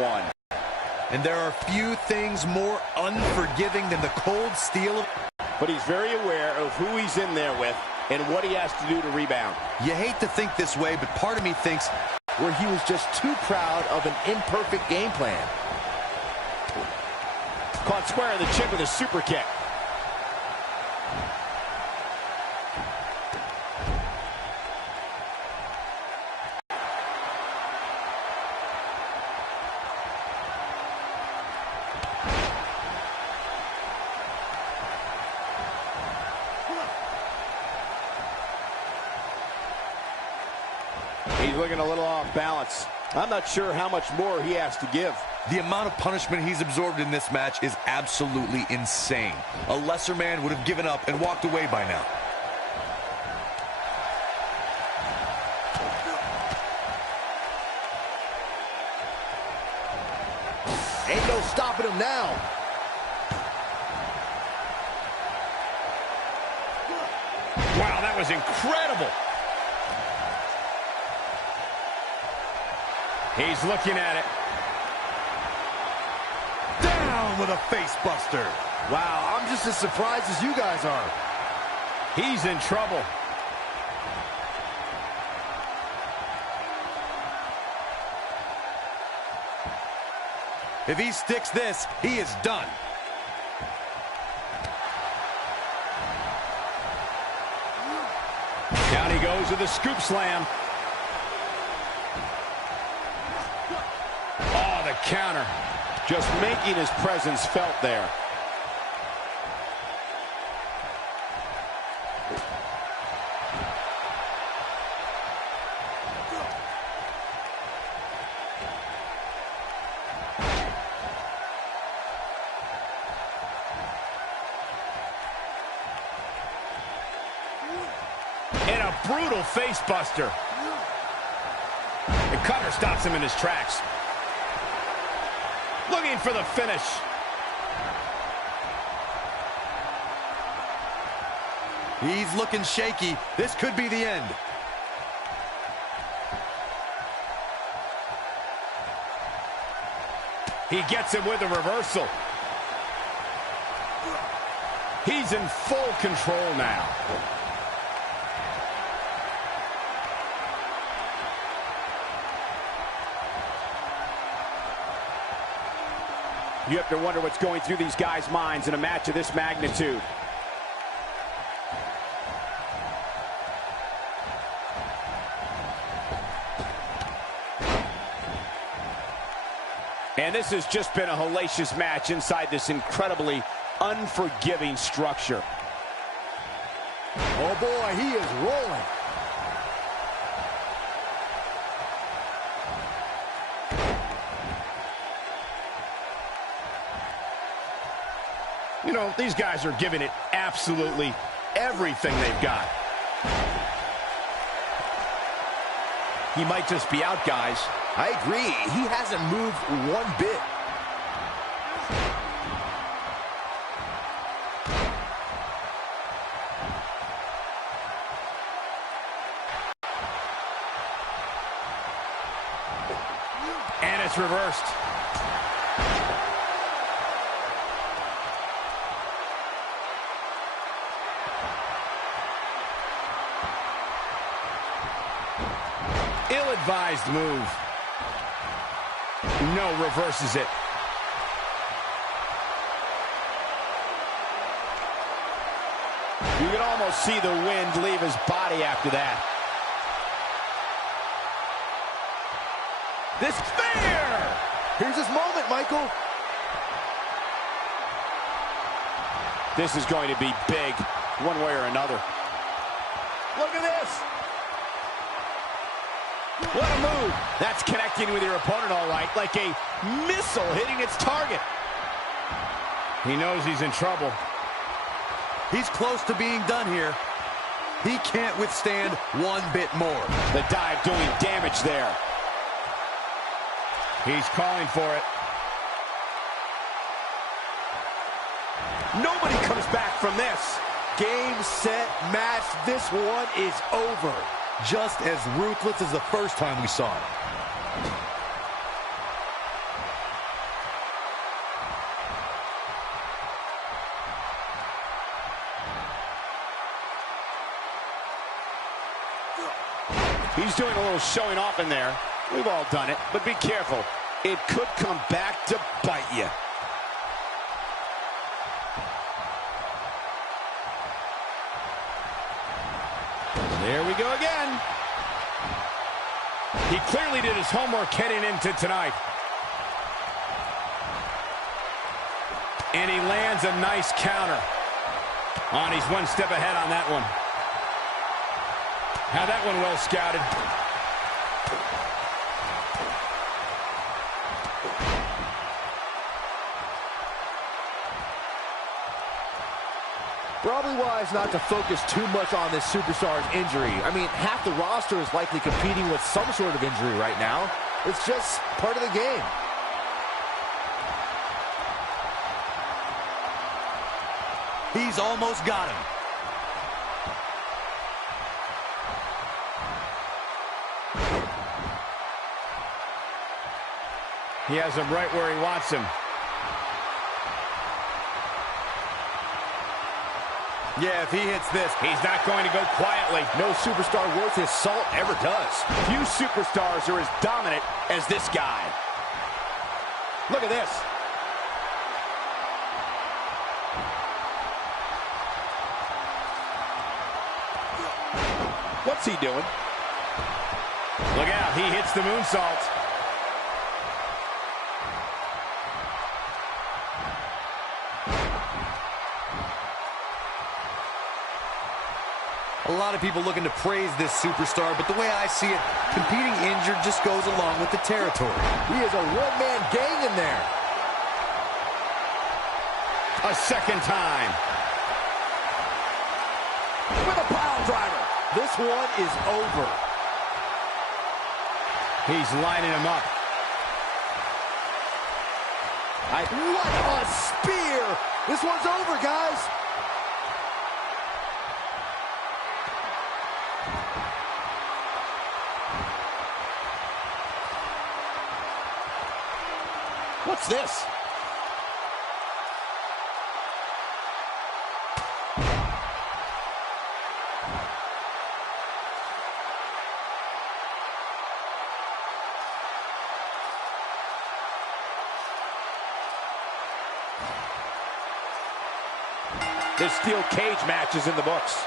one. And there are few things more unforgiving than the cold steel. But he's very aware of who he's in there with and what he has to do to rebound. You hate to think this way, but part of me thinks where he was just too proud of an imperfect game plan. Caught square in the chin with a super kick. He's looking a little off balance. I'm not sure how much more he has to give. The amount of punishment he's absorbed in this match is absolutely insane. A lesser man would have given up and walked away by now. Ain't no stopping him now. Wow, that was incredible. He's looking at it. Down with a face buster. Wow, I'm just as surprised as you guys are. He's in trouble. If he sticks this, he is done. Down he goes with a scoop slam. Oh, the counter. Just making his presence felt there. And a brutal face buster. The cutter stops him in his tracks. Looking for the finish. He's looking shaky. This could be the end. He gets him with a reversal. He's in full control now. You have to wonder what's going through these guys' minds in a match of this magnitude. And this has just been a hellacious match inside this incredibly unforgiving structure. Oh boy, he is rolling. You know, these guys are giving it absolutely everything they've got. He might just be out, guys. I agree. He hasn't moved one bit. And it's reversed. Ill-advised move. No, reverses it. You can almost see the wind leave his body after that. This spear! Here's his moment, Michael. This is going to be big, one way or another. Look at this! What a move! That's connecting with your opponent all right, like a missile hitting its target. He knows he's in trouble. He's close to being done here. He can't withstand one bit more. The dive doing damage there. He's calling for it. Nobody comes back from this. Game, set, match. This one is over. Just as ruthless as the first time we saw it. He's doing a little showing off in there. We've all done it, but be careful. It could come back to bite you. There we go again. He clearly did his homework heading into tonight. And he lands a nice counter. On, he's one step ahead on that one. Had that one well scouted. Probably wise not to focus too much on this superstar's injury. I mean, half the roster is likely competing with some sort of injury right now. It's just part of the game. He's almost got him. He has him right where he wants him. Yeah, if he hits this, He's not going to go quietly. No superstar worth his salt ever does. Few superstars are as dominant as this guy. Look at this. What's he doing? Look out, he hits the moonsault. a lot of people looking to praise this superstar, but the way I see it, competing injured just goes along with the territory. He is a one-man gang in there. A second time. With a pile driver. This one is over. He's lining him up. What a spear! This one's over, guys. What's this? This steel cage match is in the books.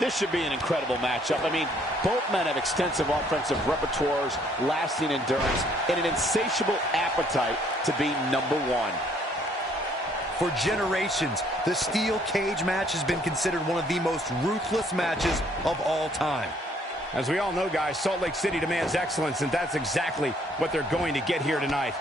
This should be an incredible matchup. I mean, both men have extensive offensive repertoires, lasting endurance, and an insatiable appetite to be number one. For generations, the steel cage match has been considered one of the most ruthless matches of all time. As we all know, guys, Salt Lake City demands excellence, and that's exactly what they're going to get here tonight.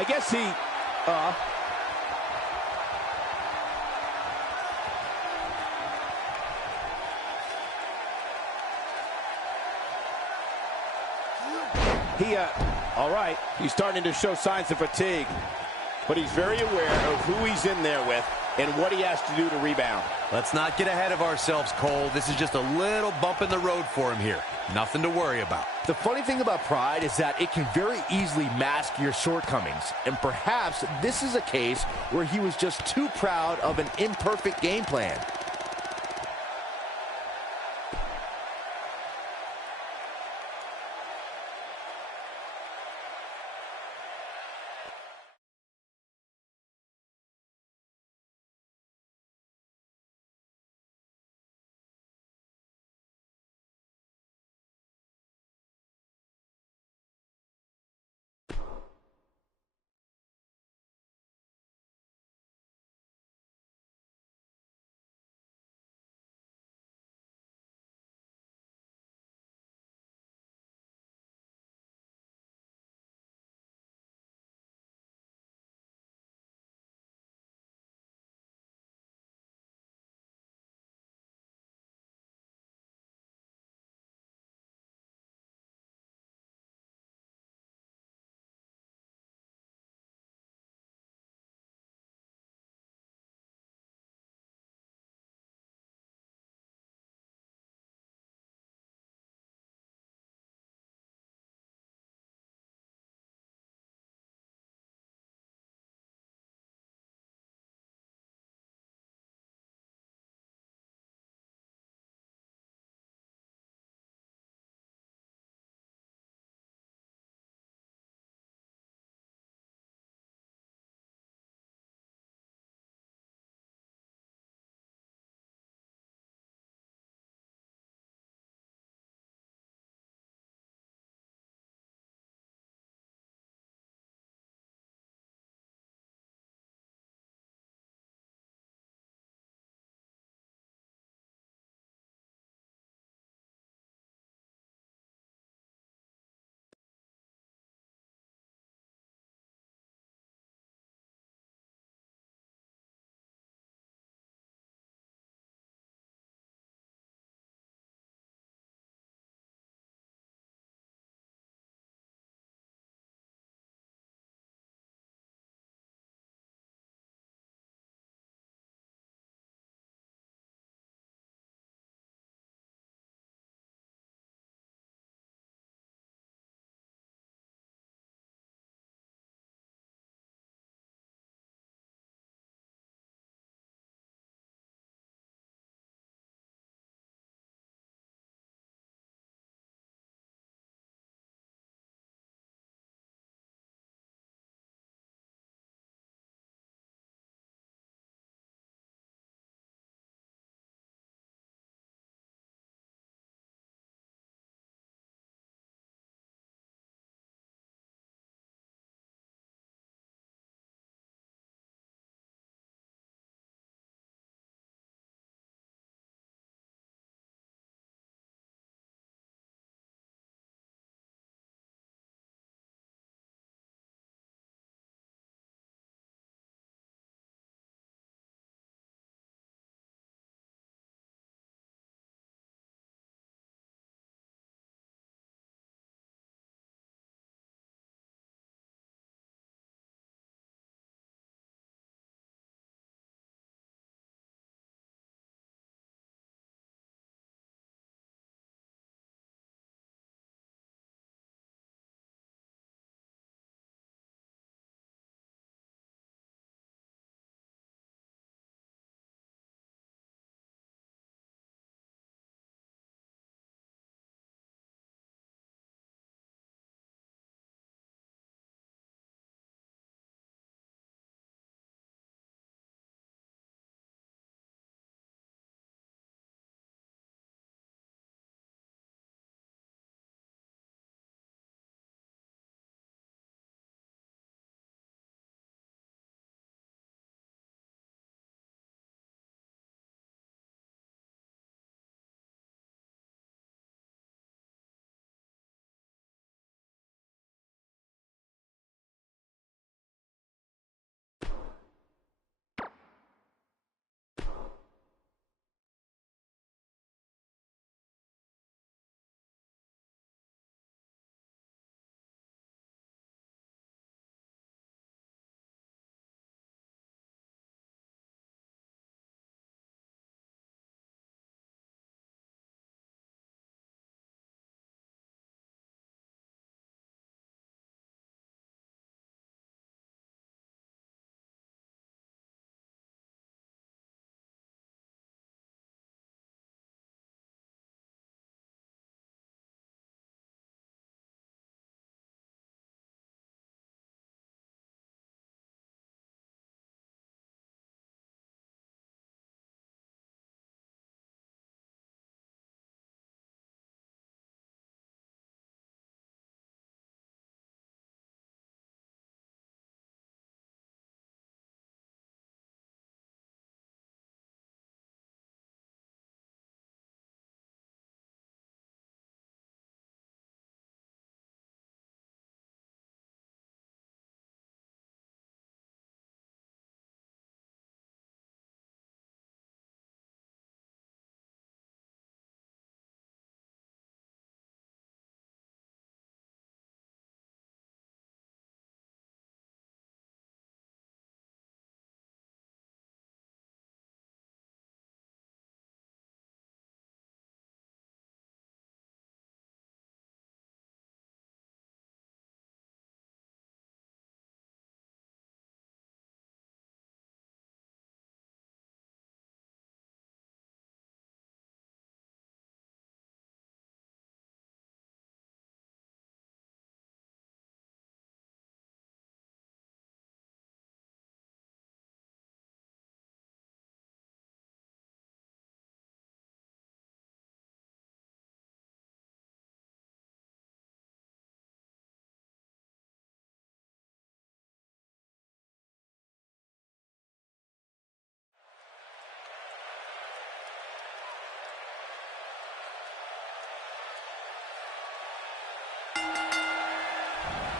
I guess he, all right, he's starting to show signs of fatigue, but he's very aware of who he's in there with and what he has to do to rebound. Let's not get ahead of ourselves, Cole. This is just a little bump in the road for him here. Nothing to worry about. The funny thing about pride is that it can very easily mask your shortcomings. And perhaps this is a case where he was just too proud of an imperfect game plan.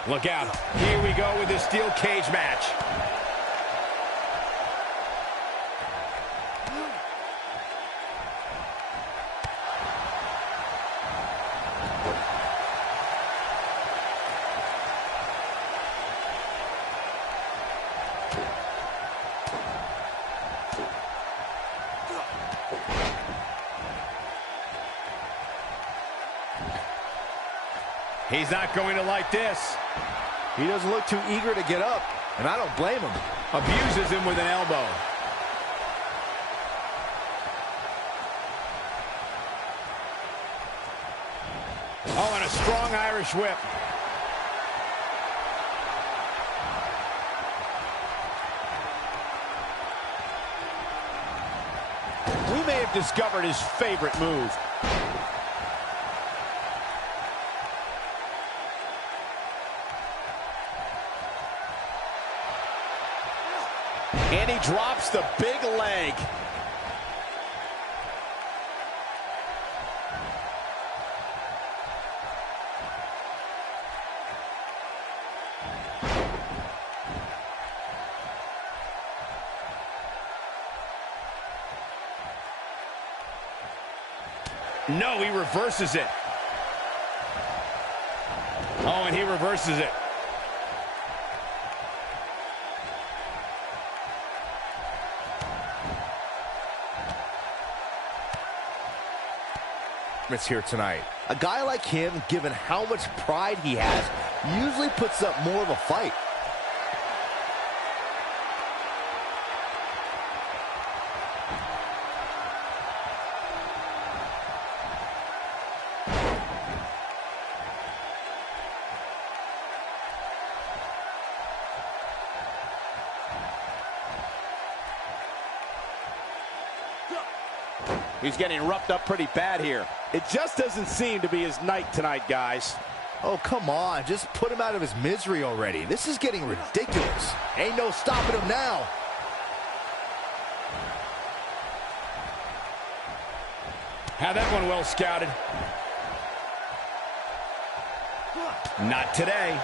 Look out. Here we go with this steel cage match. He's not going to like this. He doesn't look too eager to get up, and I don't blame him. Abuses him with an elbow. Oh, and a strong Irish whip. We may have discovered his favorite move. And he drops the big leg. No, he reverses it. Oh, and he reverses it. Here tonight. A guy like him, given how much pride he has, usually puts up more of a fight. He's getting roughed up pretty bad here. It just doesn't seem to be his night tonight, guys. Oh, come on. Just put him out of his misery already. This is getting ridiculous. Ain't no stopping him now. Had that one well scouted. Not today.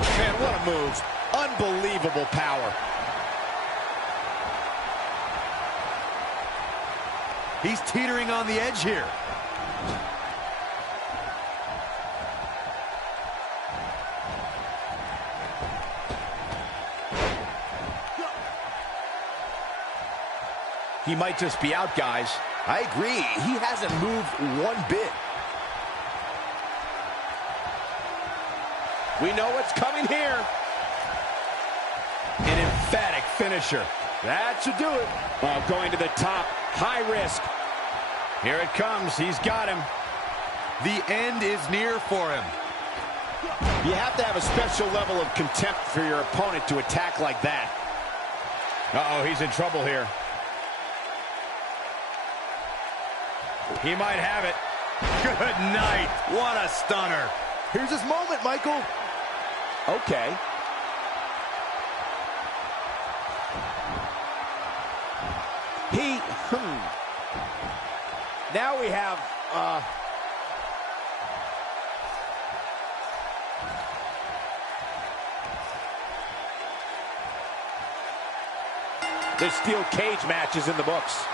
Man, what a move. Unbelievable power. He's teetering on the edge here. He might just be out, guys. I agree. He hasn't moved one bit. We know what's coming here. An emphatic finisher. That should do it. Well, going to the top. High risk. Here it comes. He's got him. The end is near for him. You have to have a special level of contempt for your opponent to attack like that. Uh-oh, he's in trouble here. He might have it. Good night. What a stunner. Here's his moment, Michael. Okay. Now we have, this steel cage match is in the books.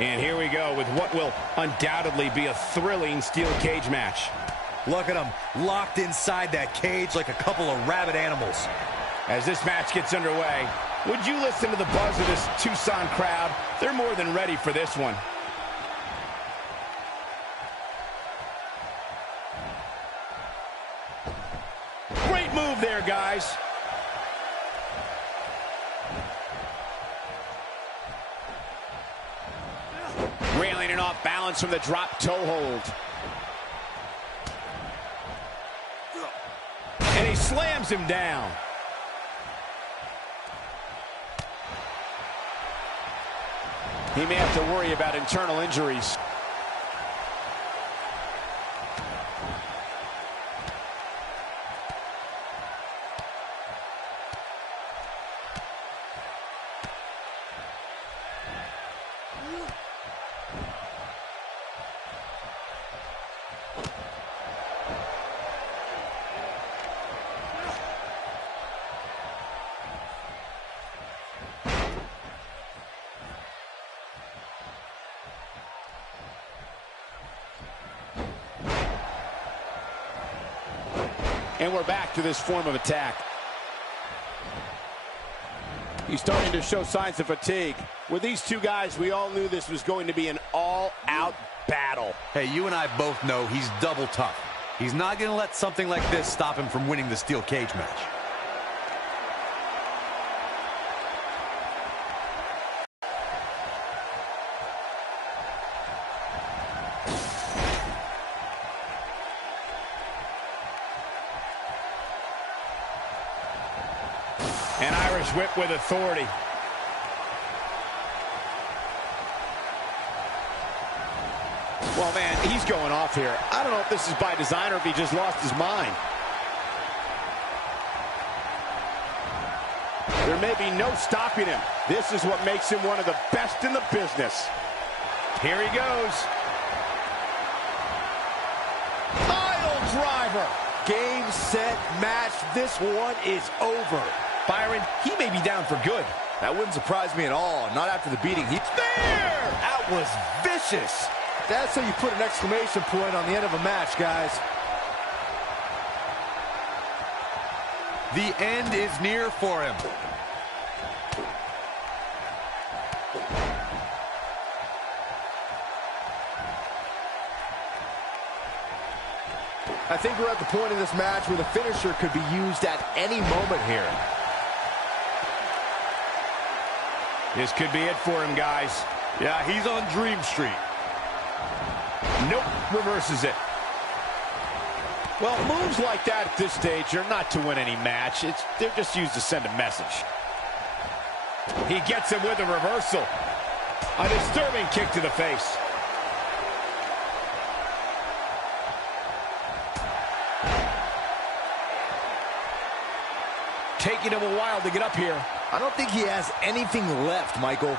And here we go with what will undoubtedly be a thrilling steel cage match. Look at them, locked inside that cage like a couple of rabid animals. As this match gets underway, would you listen to the buzz of this Tucson crowd? They're more than ready for this one. Great move there, guys. Railing and off balance from the drop toe hold. And he slams him down. He may have to worry about internal injuries. And we're back to this form of attack. He's starting to show signs of fatigue. With these two guys, we all knew this was going to be an all-out battle. Hey, you and I both know he's double tough. He's not going to let something like this stop him from winning the steel cage match. An Irish whip with authority. Well, man, he's going off here. I don't know if this is by design or if he just lost his mind. There may be no stopping him. This is what makes him one of the best in the business. Here he goes. Pile driver. Game, set, match. This one is over. Byron, he may be down for good. That wouldn't surprise me at all. Not after the beating. He's There! That was vicious. That's how you put an exclamation point on the end of a match, guys. The end is near for him. I think we're at the point in this match where the finisher could be used at any moment here. This could be it for him, guys. Yeah, he's on Dream Street. Nope, reverses it. Well, moves like that at this stage are not to win any match. They're just used to send a message. He gets him with a reversal. A disturbing kick to the face. Taking him a while to get up here. I don't think he has anything left, Michael.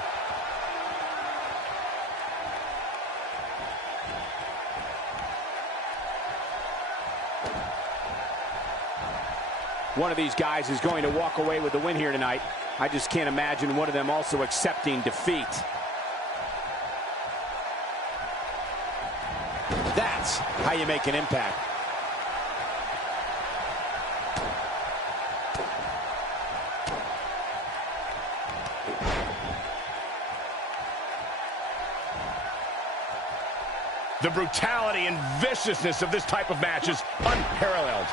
One of these guys is going to walk away with the win here tonight. I just can't imagine one of them also accepting defeat. That's how you make an impact. The brutality and viciousness of this type of match is unparalleled.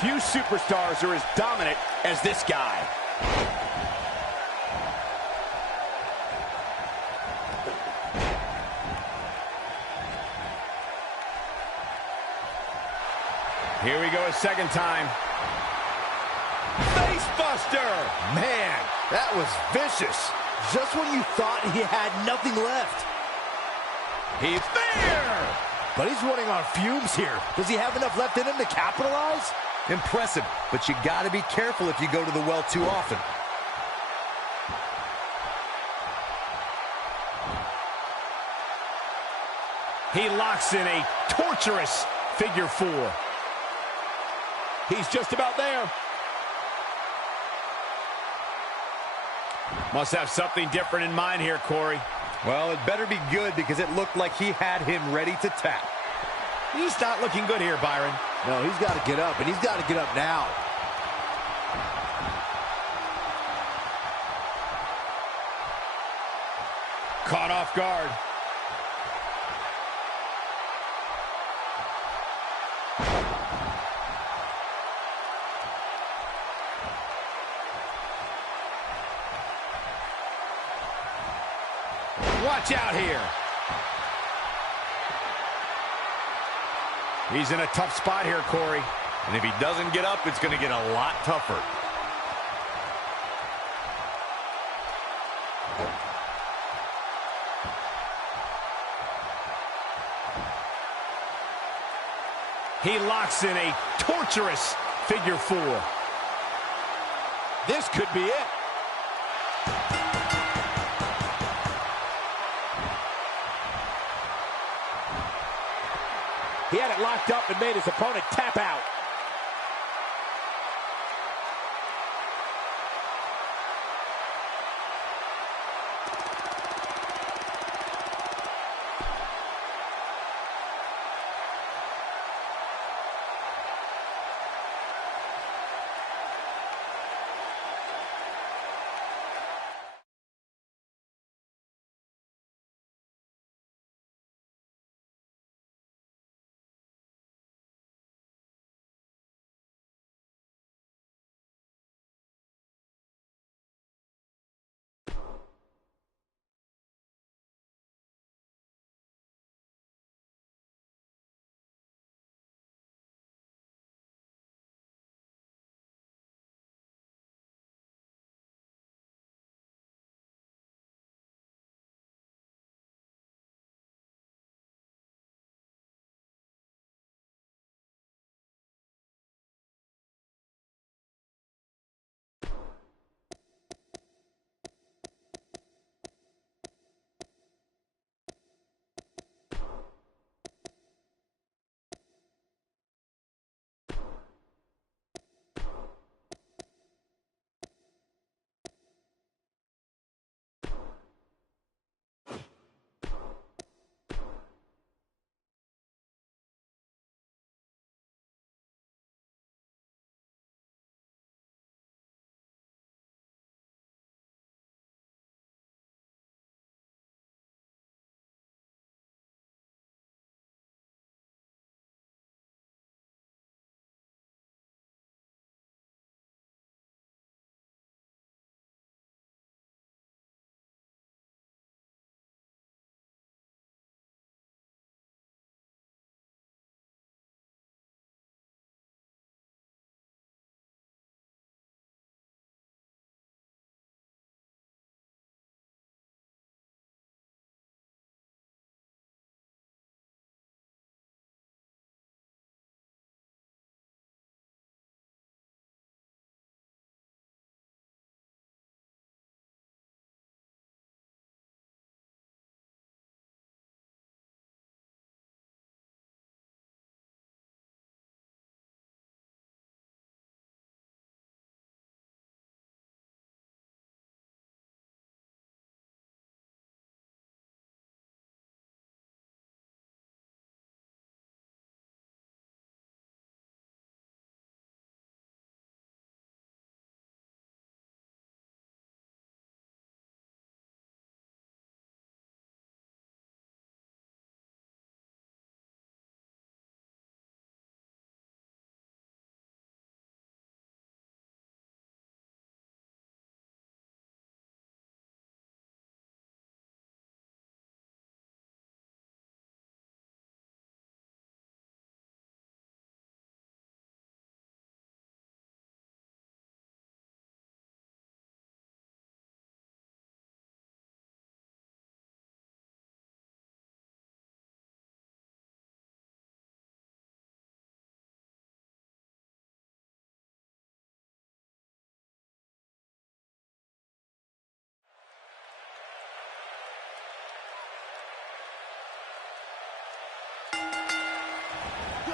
Few superstars are as dominant as this guy. Here we go a second time. Face buster! Man, that was vicious. Just when you thought he had nothing left. He's there! But he's running on fumes here. Does he have enough left in him to capitalize? Impressive, but you got to be careful if you go to the well too often. He locks in a torturous figure four. He's just about there. Must have something different in mind here, Corey. Well, it better be good because it looked like he had him ready to tap. He's not looking good here, Byron. No, he's got to get up, and he's got to get up now. Caught off guard. Watch out here. He's in a tough spot here, Corey. And if he doesn't get up, it's going to get a lot tougher. He locks in a torturous figure four. This could be it. He had it locked up and made his opponent tap out.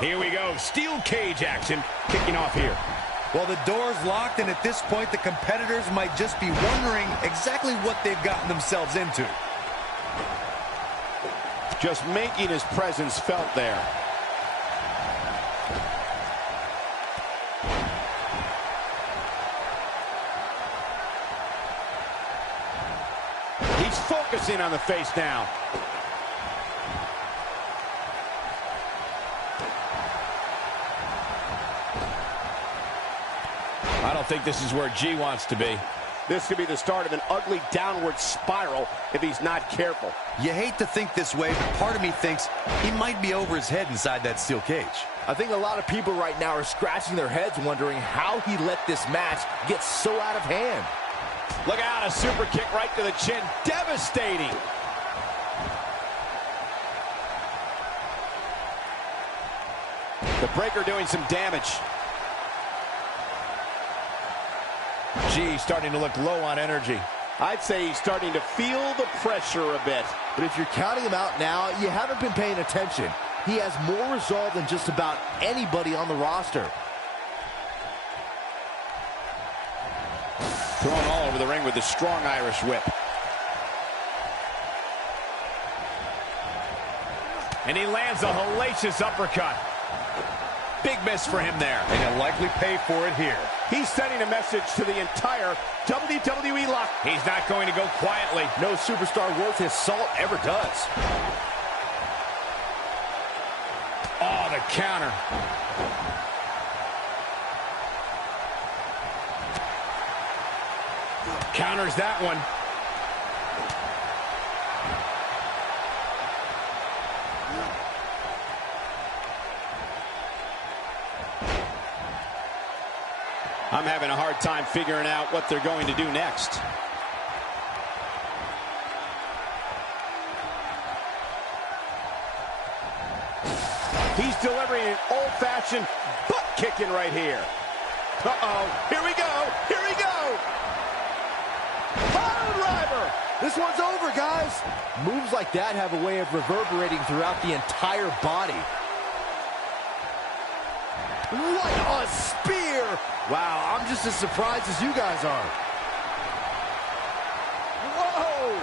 Here we go. Steel cage action kicking off here. Well, the door's locked, and at this point, the competitors might just be wondering exactly what they've gotten themselves into. Just making his presence felt there. He's focusing on the face now. I don't think this is where G wants to be. This could be the start of an ugly downward spiral if he's not careful. You hate to think this way, but part of me thinks he might be over his head inside that steel cage. I think a lot of people right now are scratching their heads wondering how he let this match get so out of hand. Look out, a super kick right to the chin. Devastating. The breaker doing some damage. G starting to look low on energy. I'd say he's starting to feel the pressure a bit. But if you're counting him out now, you haven't been paying attention. He has more resolve than just about anybody on the roster. Thrown all over the ring with a strong Irish whip. And he lands a hellacious uppercut. Big miss for him there. And he'll likely pay for it here. He's sending a message to the entire WWE lock. He's not going to go quietly. No superstar worth his salt ever does. Oh, the counter. Counters that one. I'm having a hard time figuring out what they're going to do next. He's delivering an old-fashioned butt kicking right here. Uh-oh. Here we go. Here we go. Pile driver. This one's over, guys. Moves like that have a way of reverberating throughout the entire body. What a spear! Wow, I'm just as surprised as you guys are. Whoa!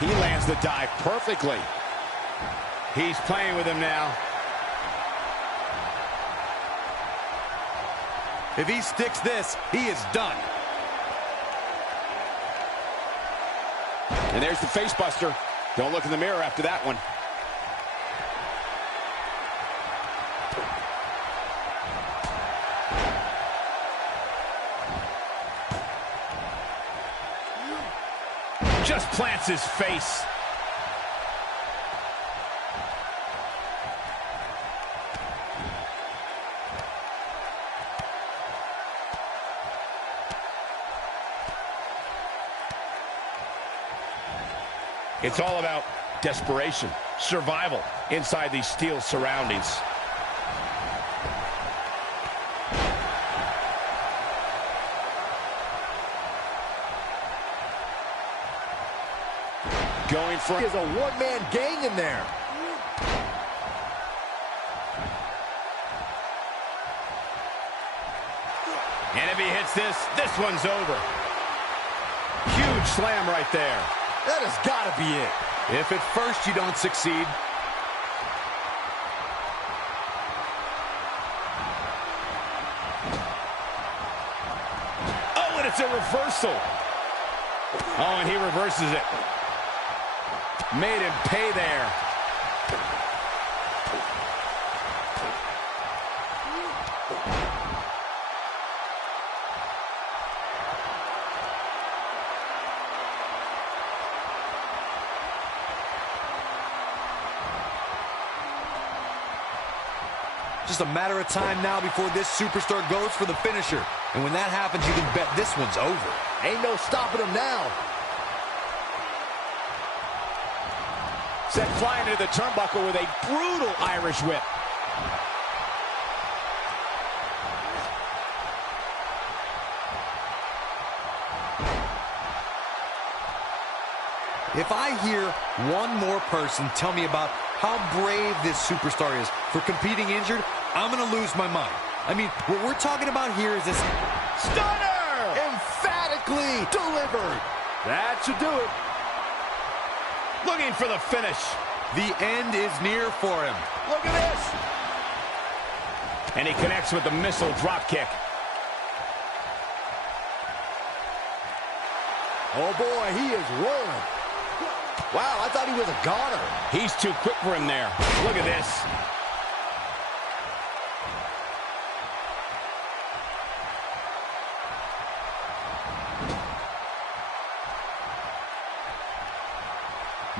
He lands the dive perfectly. He's playing with him now. If he sticks this, he is done. And there's the face buster. Don't look in the mirror after that one. Just plants his face. It's all about desperation, survival inside these steel surroundings. Going for There's a one-man gang in there. And if he hits this, this one's over. Huge slam right there. That has got to be it. If at first you don't succeed, oh, and it's a reversal. Oh, and he reverses it. Made him pay there. just a matter of time now before this superstar goes for the finisher. And when that happens, you can bet this one's over. Ain't no stopping him now. Sent flying into the turnbuckle with a brutal Irish whip. If I hear one more person tell me about how brave this superstar is for competing injured, I'm going to lose my mind. I mean, what we're talking about here is this Stunner! Emphatically delivered. That should do it. Looking for the finish. The end is near for him. Look at this. And he connects with the missile drop kick. Oh, boy, he is rolling. Wow, I thought he was a goner. He's too quick for him there. Look at this.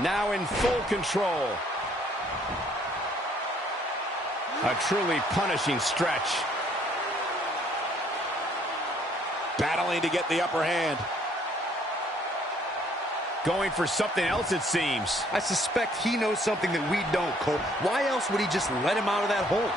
Now in full control. A truly punishing stretch. Battling to get the upper hand. Going for something else, it seems. I suspect he knows something that we don't, Cole. Why else would he just let him out of that hole?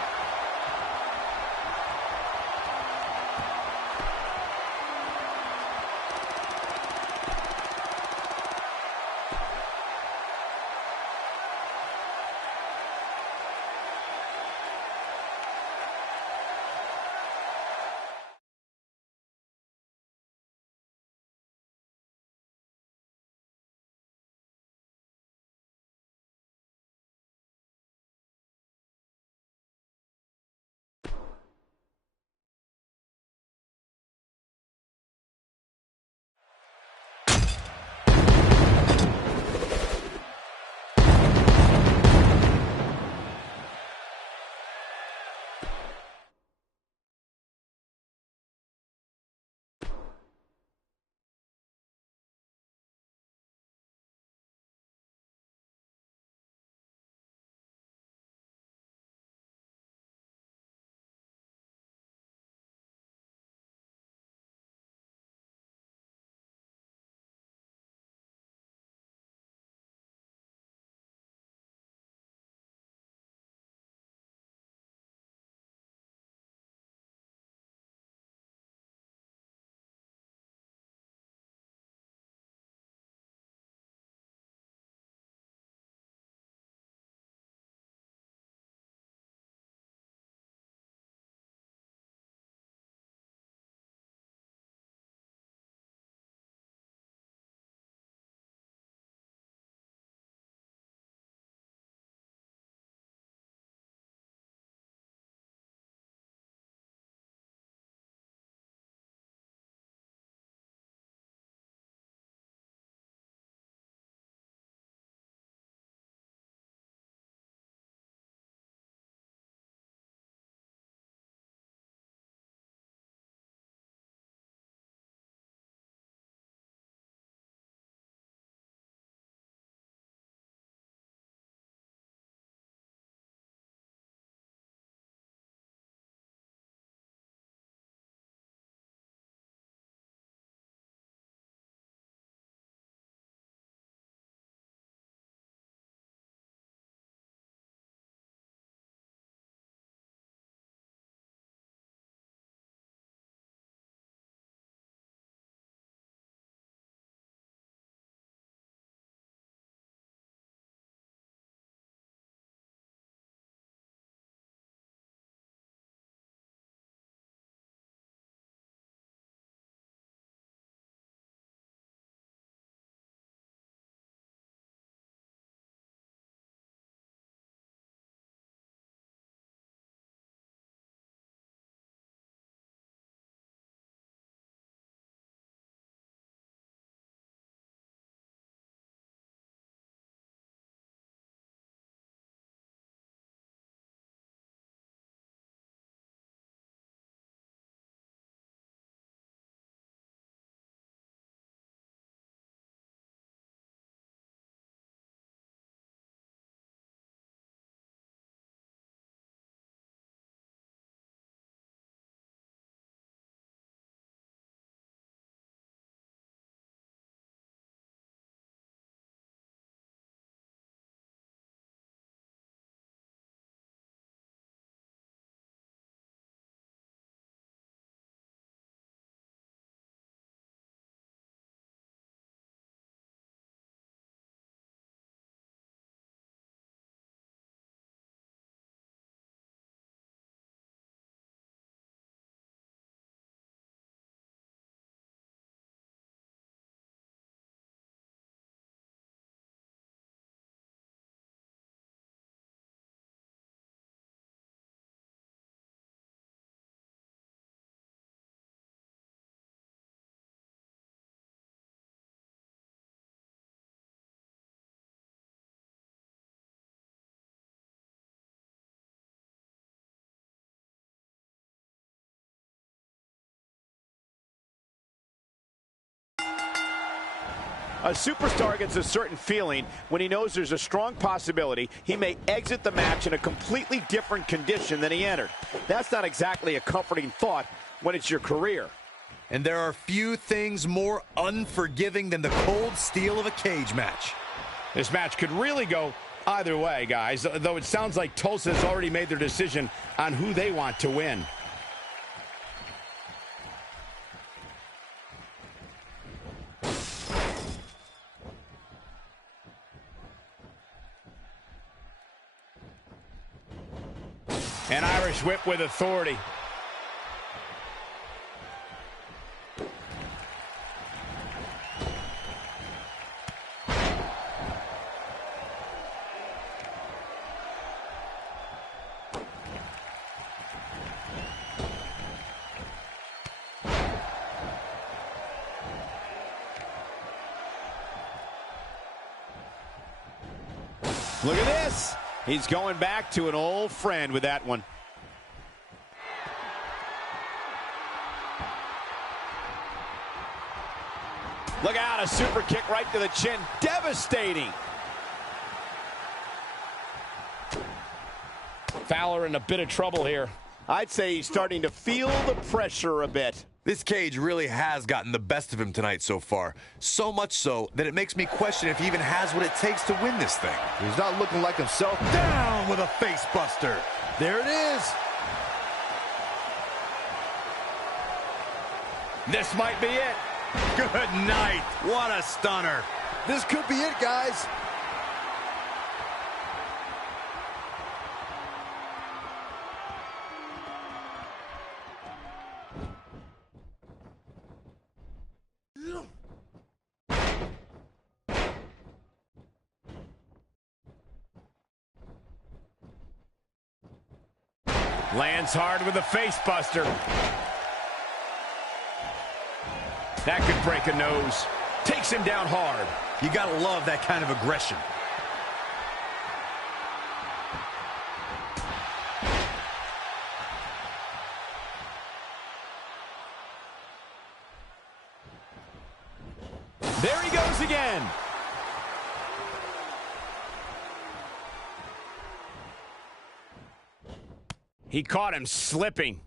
A superstar gets a certain feeling when he knows there's a strong possibility he may exit the match in a completely different condition than he entered. That's not exactly a comforting thought when it's your career. And there are few things more unforgiving than the cold steel of a cage match. This match could really go either way, guys, though it sounds like Tulsa has already made their decision on who they want to win. An Irish whip with authority. Look at this. He's going back to an old friend with that one. Look out, a super kick right to the chin. Devastating. Fowler in a bit of trouble here. I'd say he's starting to feel the pressure a bit. This cage really has gotten the best of him tonight so far. So much so that it makes me question if he even has what it takes to win this thing. He's not looking like himself. Down with a face buster. There it is. This might be it. Good night. What a stunner. This could be it, guys. Lands hard with a face buster. That could break a nose. Takes him down hard. You gotta love that kind of aggression. There he goes again. He caught him slipping.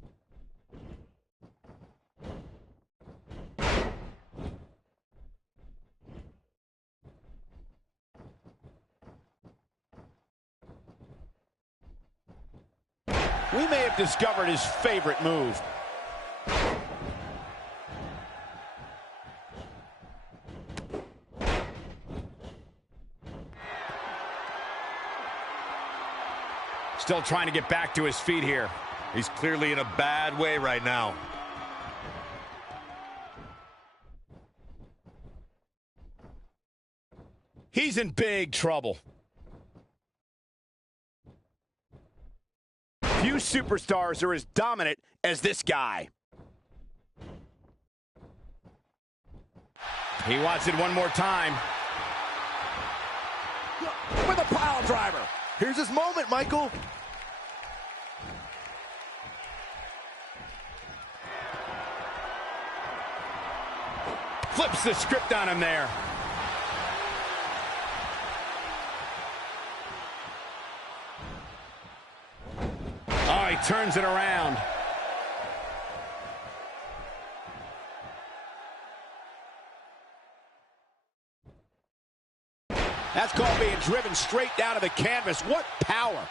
We may have discovered his favorite move. Still trying to get back to his feet here. He's clearly in a bad way right now. He's in big trouble. Few superstars are as dominant as this guy. He wants it one more time. With a pile driver. Here's his moment, Michael. Flips the script on him there. Oh, he turns it around. That's called being driven straight down to the canvas. What power.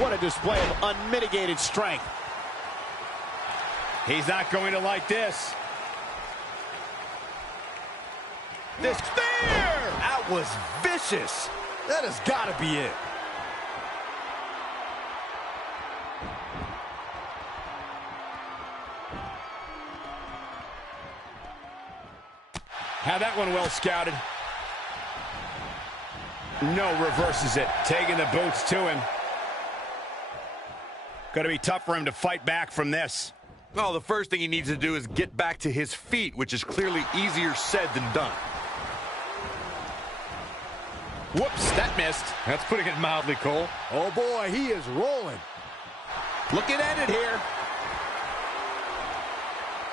What a display of unmitigated strength. He's not going to like this. This spear! That was vicious. That has got to be it. Had that one well scouted. No, reverses it. Taking the boots to him. Going to be tough for him to fight back from this. Well, the first thing he needs to do is get back to his feet, which is clearly easier said than done. Whoops, that missed. That's putting it mildly, Cole. Oh, boy, he is rolling. Looking at it here.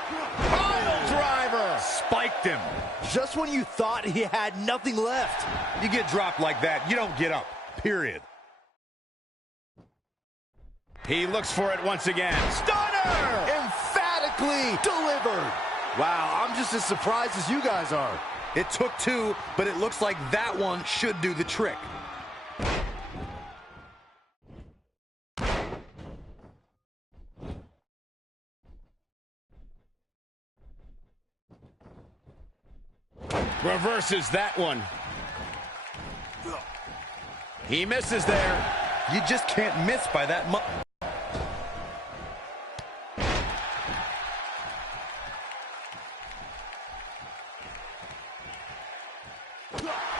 Pile driver. Spiked him. Just when you thought he had nothing left. You get dropped like that, you don't get up. Period. He looks for it once again. Stunner. Emphatically delivered. Wow, I'm just as surprised as you guys are. It took two, but it looks like that one should do the trick. Reverses that one. He misses there. You just can't miss by that much.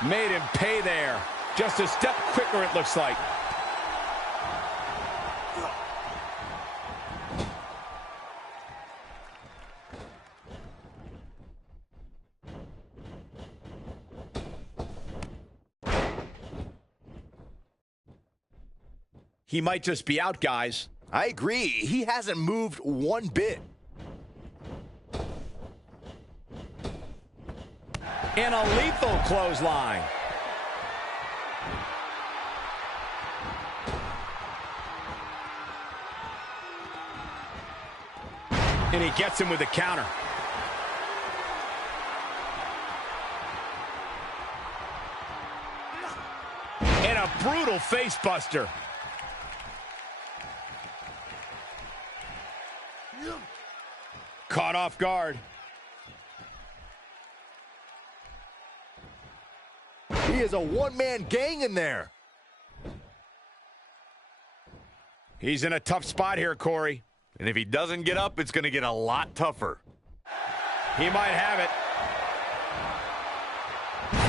Made him pay there. Just a step quicker, it looks like. He might just be out, guys. I agree. He hasn't moved one bit. And a lethal clothesline. And he gets him with the counter. And a brutal face buster. Caught off guard. He is a one-man gang in there. He's in a tough spot here, Corey. And if he doesn't get up, it's going to get a lot tougher. He might have it.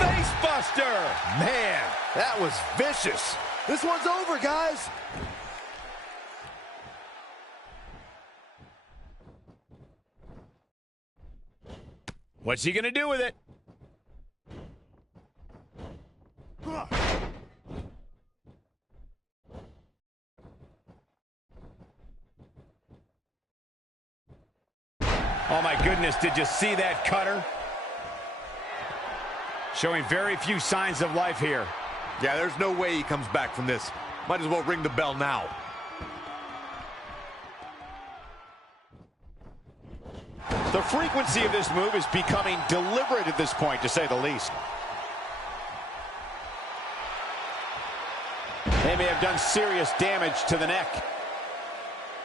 Face buster! Man, that was vicious. This one's over, guys. What's he gonna do with it? Oh my goodness, did you see that cutter? Showing very few signs of life here. Yeah, there's no way he comes back from this. Might as well ring the bell now. The frequency of this move is becoming deliberate at this point, to say the least. They may have done serious damage to the neck.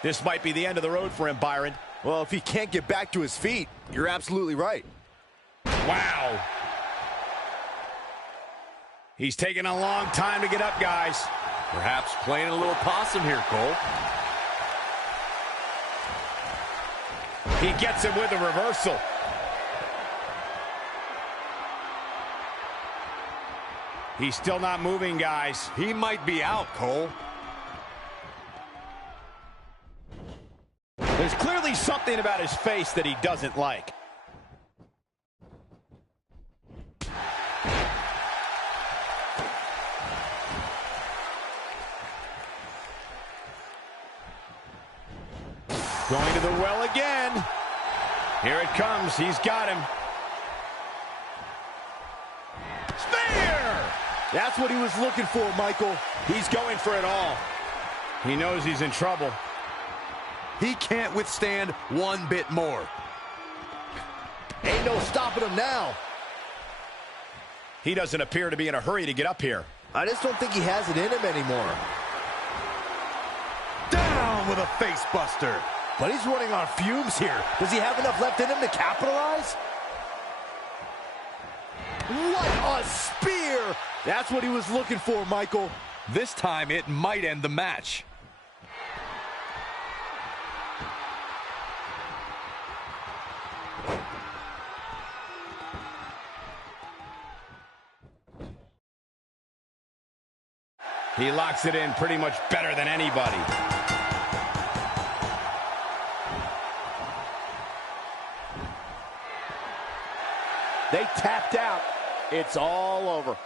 This might be the end of the road for him, Byron. Well, if he can't get back to his feet, you're absolutely right. Wow. He's taking a long time to get up, guys. Perhaps playing a little possum here, Cole. He gets him with a reversal. He's still not moving, guys. He might be out, Cole. There's clearly something about his face that he doesn't like. Going to the well again. Here it comes. He's got him. Spear! That's what he was looking for, Michael. He's going for it all. He knows he's in trouble. He can't withstand one bit more. Ain't no stopping him now. He doesn't appear to be in a hurry to get up here. I just don't think he has it in him anymore. Down with a face buster. But he's running on fumes here. Does he have enough left in him to capitalize? What a spear! That's what he was looking for, Michael. This time it might end the match. He locks it in pretty much better than anybody. They tapped out. It's all over.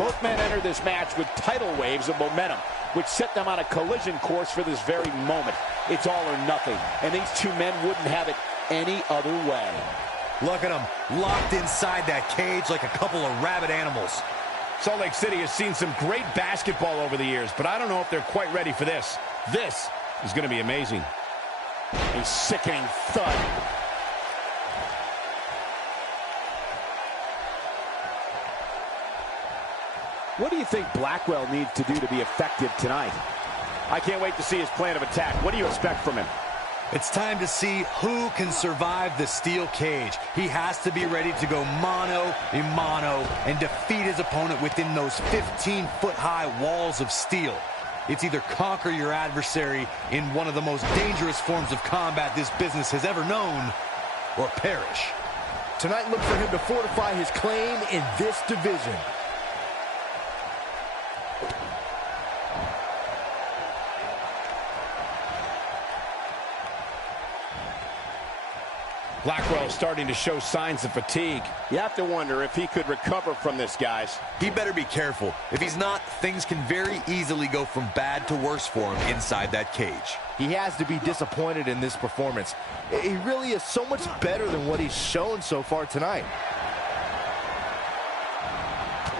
Both men entered this match with tidal waves of momentum, which set them on a collision course for this very moment. It's all or nothing, and these two men wouldn't have it any other way. Look at them, locked inside that cage like a couple of rabid animals. Salt Lake City has seen some great basketball over the years, but I don't know if they're quite ready for this. This is going to be amazing. A sickening thud. What do you think Blackwell needs to do to be effective tonight? I can't wait to see his plan of attack. What do you expect from him? It's time to see who can survive the steel cage. He has to be ready to go mano a mano and defeat his opponent within those 15-foot-high walls of steel. It's either conquer your adversary in one of the most dangerous forms of combat this business has ever known, or perish. Tonight, look for him to fortify his claim in this division. Blackwell is starting to show signs of fatigue. You have to wonder if he could recover from this, guys. He better be careful. If he's not, things can very easily go from bad to worse for him inside that cage. He has to be disappointed in this performance. He really is so much better than what he's shown so far tonight.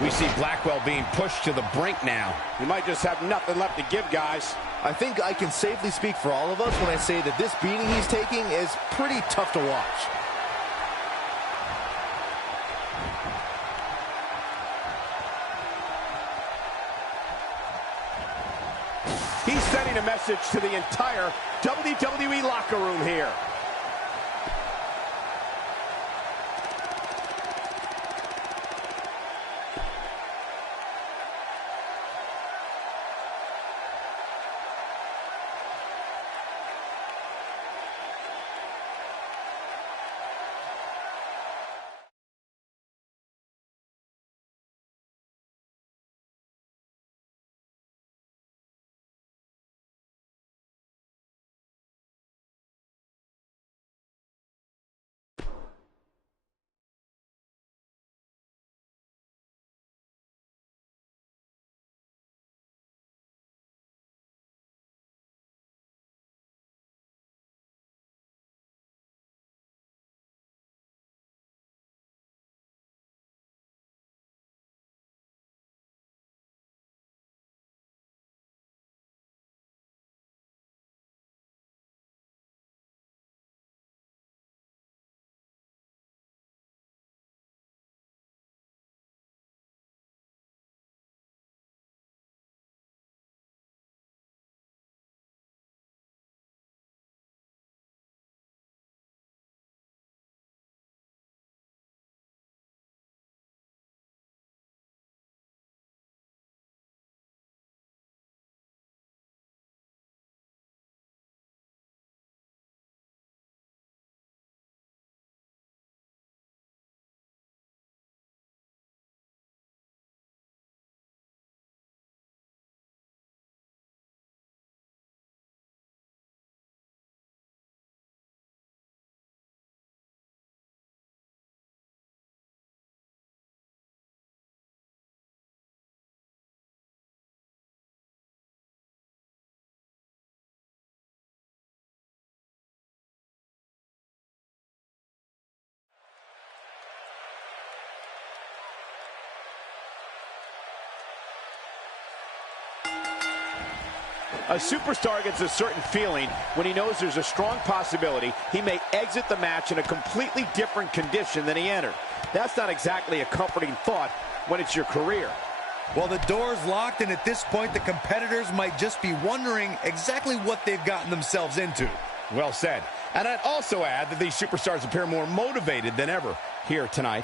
We see Blackwell being pushed to the brink now. He might just have nothing left to give, guys. I think I can safely speak for all of us when I say that this beating he's taking is pretty tough to watch. He's sending a message to the entire WWE locker room here. A superstar gets a certain feeling when he knows there's a strong possibility he may exit the match in a completely different condition than he entered. That's not exactly a comforting thought when it's your career. Well, the door's locked, and at this point, the competitors might just be wondering exactly what they've gotten themselves into. Well said. And I'd also add that these superstars appear more motivated than ever here tonight.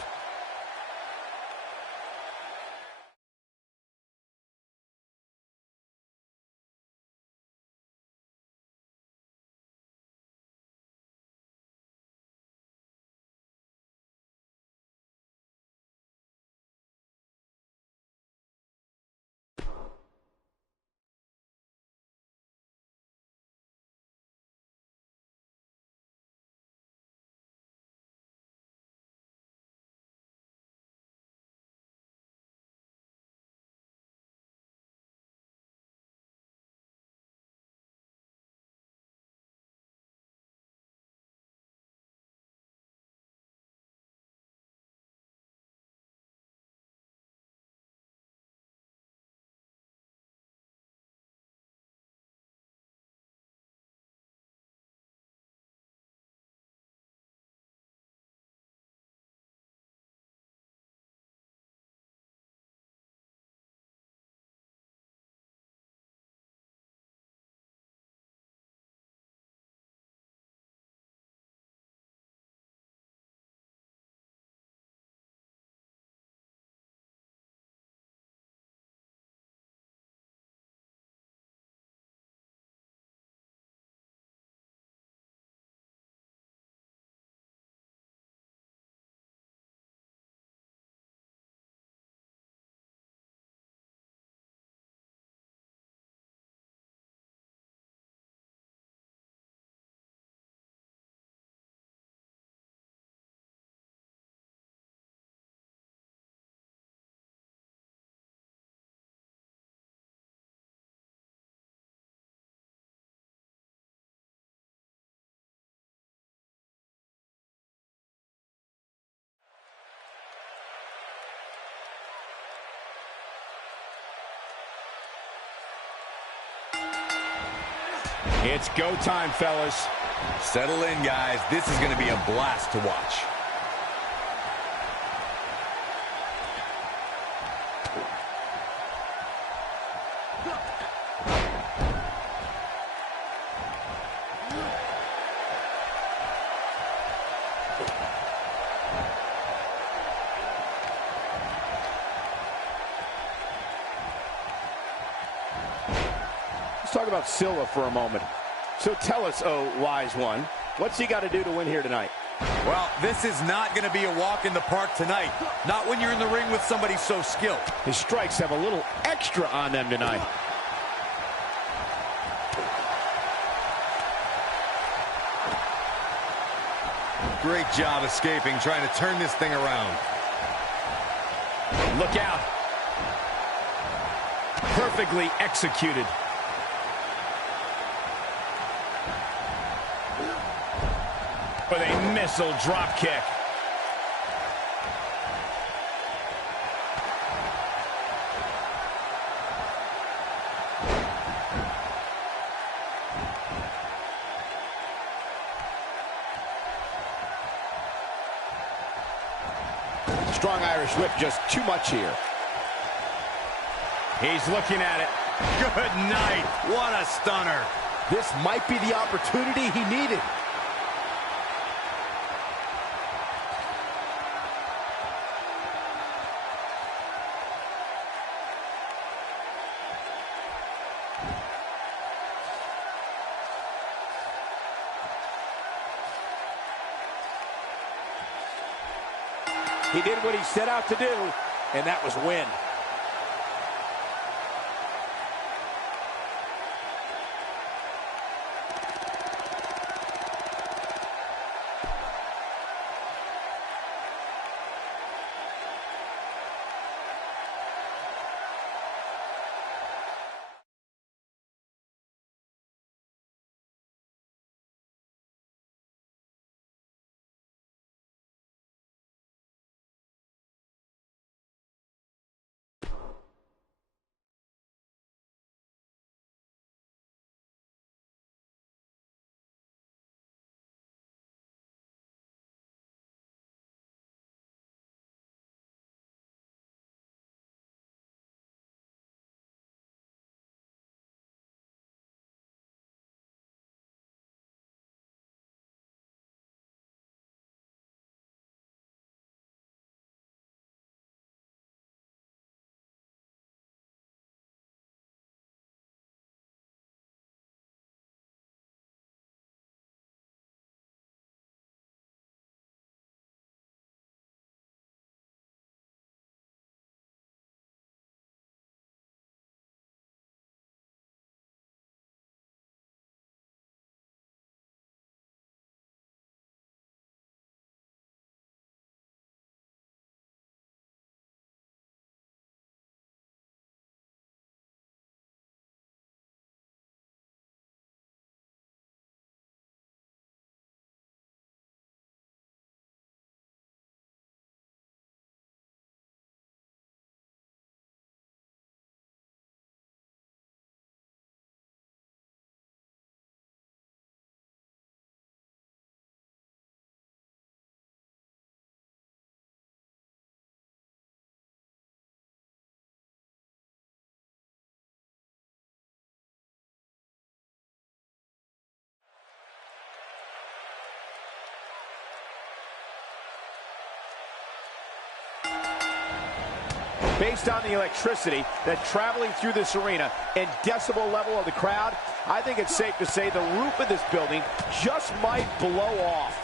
It's go time, fellas. Settle in, guys. This is going to be a blast to watch. Let's talk about Silva for a moment. So tell us, oh, wise one, what's he got to do to win here tonight? Well, this is not going to be a walk in the park tonight. Not when you're in the ring with somebody so skilled. His strikes have a little extra on them tonight. Great job escaping, trying to turn this thing around. Look out. Perfectly executed. With a missile drop kick. Strong Irish whip, just too much here. He's looking at it. Good night. What a stunner. This might be the opportunity he needed. He did what he set out to do, and that was win. Based on the electricity that's traveling through this arena and decibel level of the crowd, I think it's safe to say the roof of this building just might blow off.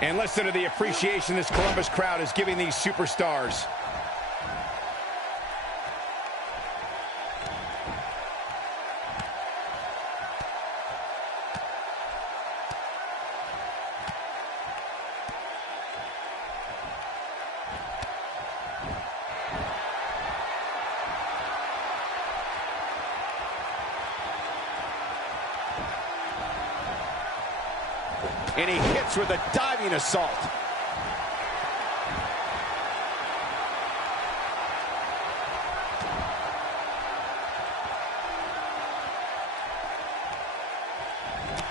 And listen to the appreciation this Columbus crowd is giving these superstars. And he hits with a diving assault.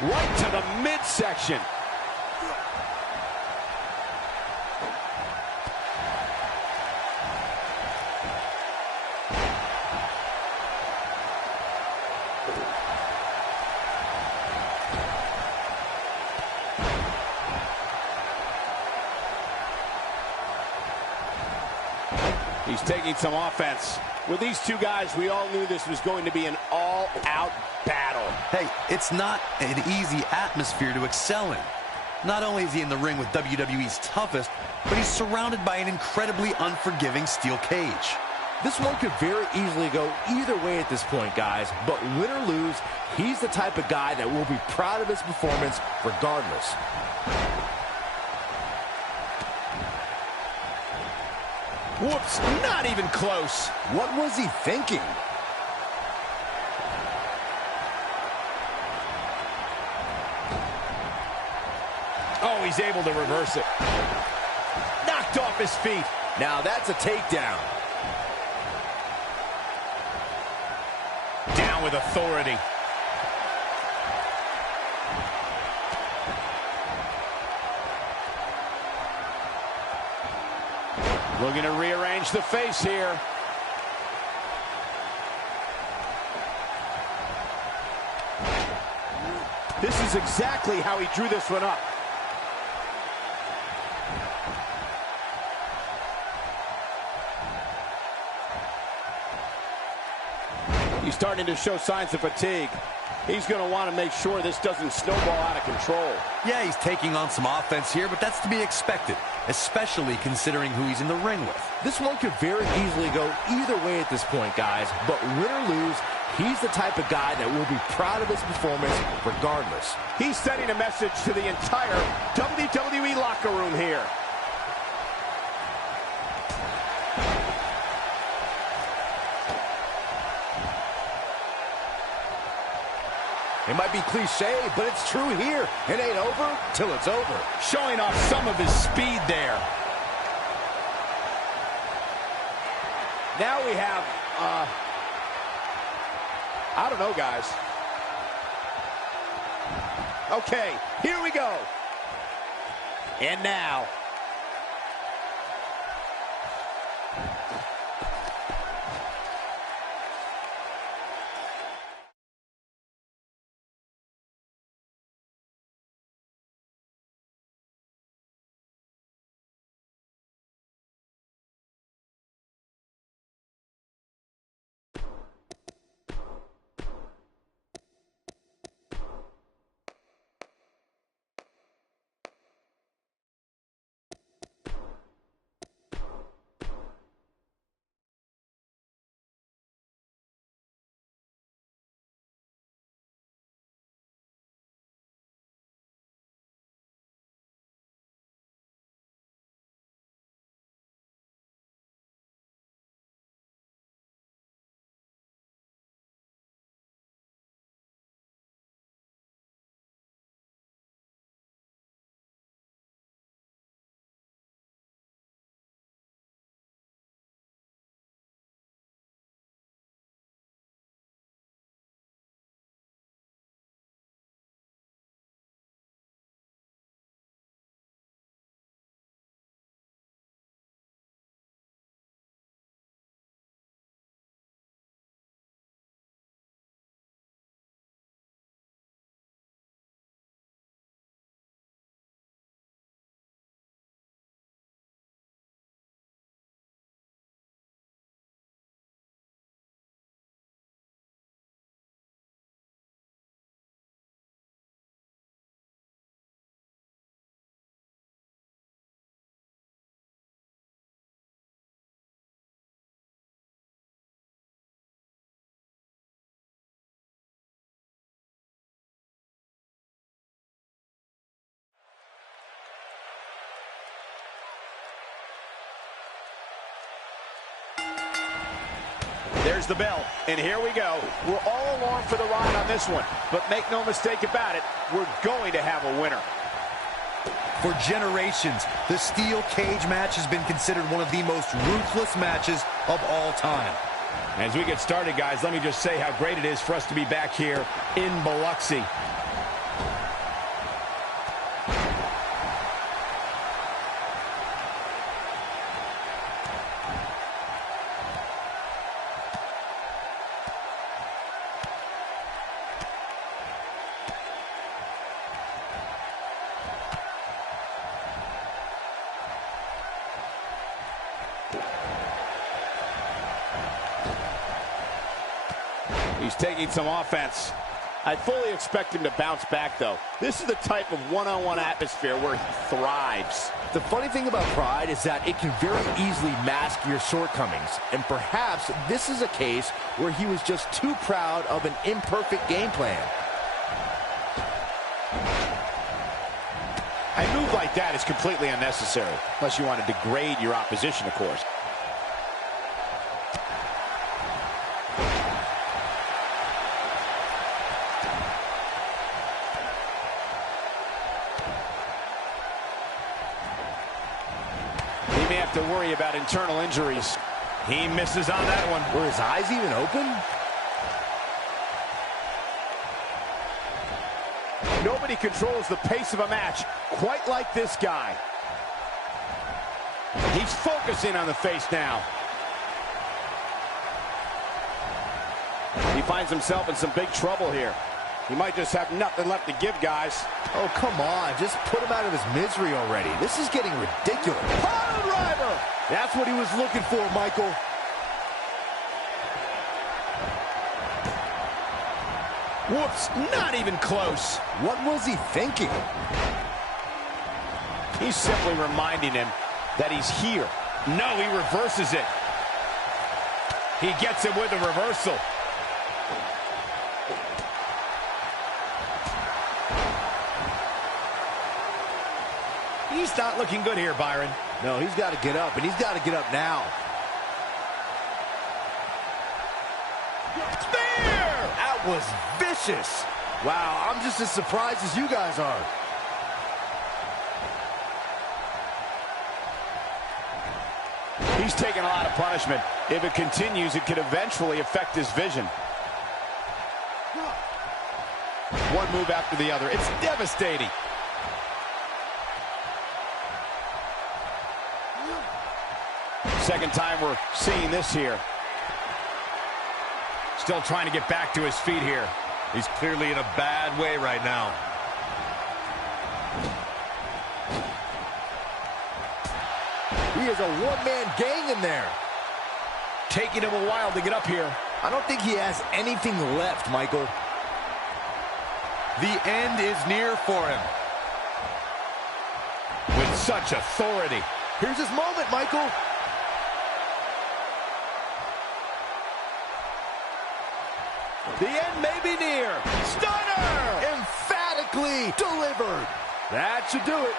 right to the midsection. He's taking some offense. With these two guys, we all knew this was going to be an all-out battle. Hey, it's not an easy atmosphere to excel in. Not only is he in the ring with WWE's toughest, but he's surrounded by an incredibly unforgiving steel cage. This one could very easily go either way at this point, guys. But win or lose, he's the type of guy that will be proud of his performance regardless. Whoops, not even close. What was he thinking? Oh, he's able to reverse it. Knocked off his feet. Now that's a takedown. Down with authority. Looking to rearrange the face here. This is exactly how he drew this one up. He's starting to show signs of fatigue. He's going to want to make sure this doesn't snowball out of control. Yeah, he's taking on some offense here, but that's to be expected, especially considering who he's in the ring with. This one could very easily go either way at this point, guys. But win or lose, he's the type of guy that will be proud of his performance regardless. He's sending a message to the entire WWE locker room here. It might be cliche, but it's true here. It ain't over till it's over. Showing off some of his speed there. Now we have, I don't know, guys. Okay, here we go. And now, There's the bell, and here we go. We're all along for the ride on this one, but make no mistake about it, we're going to have a winner. For generations, the steel cage match has been considered one of the most ruthless matches of all time. As we get started, guys, let me just say how great it is for us to be back here in Biloxi. He's taking some offense. I fully expect him to bounce back, though. This is the type of one-on-one atmosphere where he thrives. The funny thing about pride is that it can very easily mask your shortcomings. And perhaps this is a case where he was just too proud of an imperfect game plan. A move like that is completely unnecessary, unless you want to degrade your opposition, of course. He may have to worry about internal injuries. He misses on that one. Were his eyes even open? Nobody controls the pace of a match quite like this guy. He's focusing on the face now. He finds himself in some big trouble here. He might just have nothing left to give, guys. Oh, come on. Just put him out of his misery already. This is getting ridiculous. Pile driver! That's what he was looking for, Michael. Whoops, not even close. What was he thinking? He's simply reminding him that he's here. No, he reverses it. He gets him with a reversal. He's not looking good here, Byron. No, he's got to get up, and he's got to get up now. Spear! That was vicious. Wow, I'm just as surprised as you guys are. He's taking a lot of punishment. If it continues, it could eventually affect his vision. One move after the other. It's devastating. Second time we're seeing this here. Still trying to get back to his feet here. He's clearly in a bad way right now. He is a one-man gang in there. Taking him a while to get up here. I don't think he has anything left, Michael. The end is near for him. With such authority. Here's his moment, Michael. The end may be near. Stunner! Emphatically delivered. That should do it.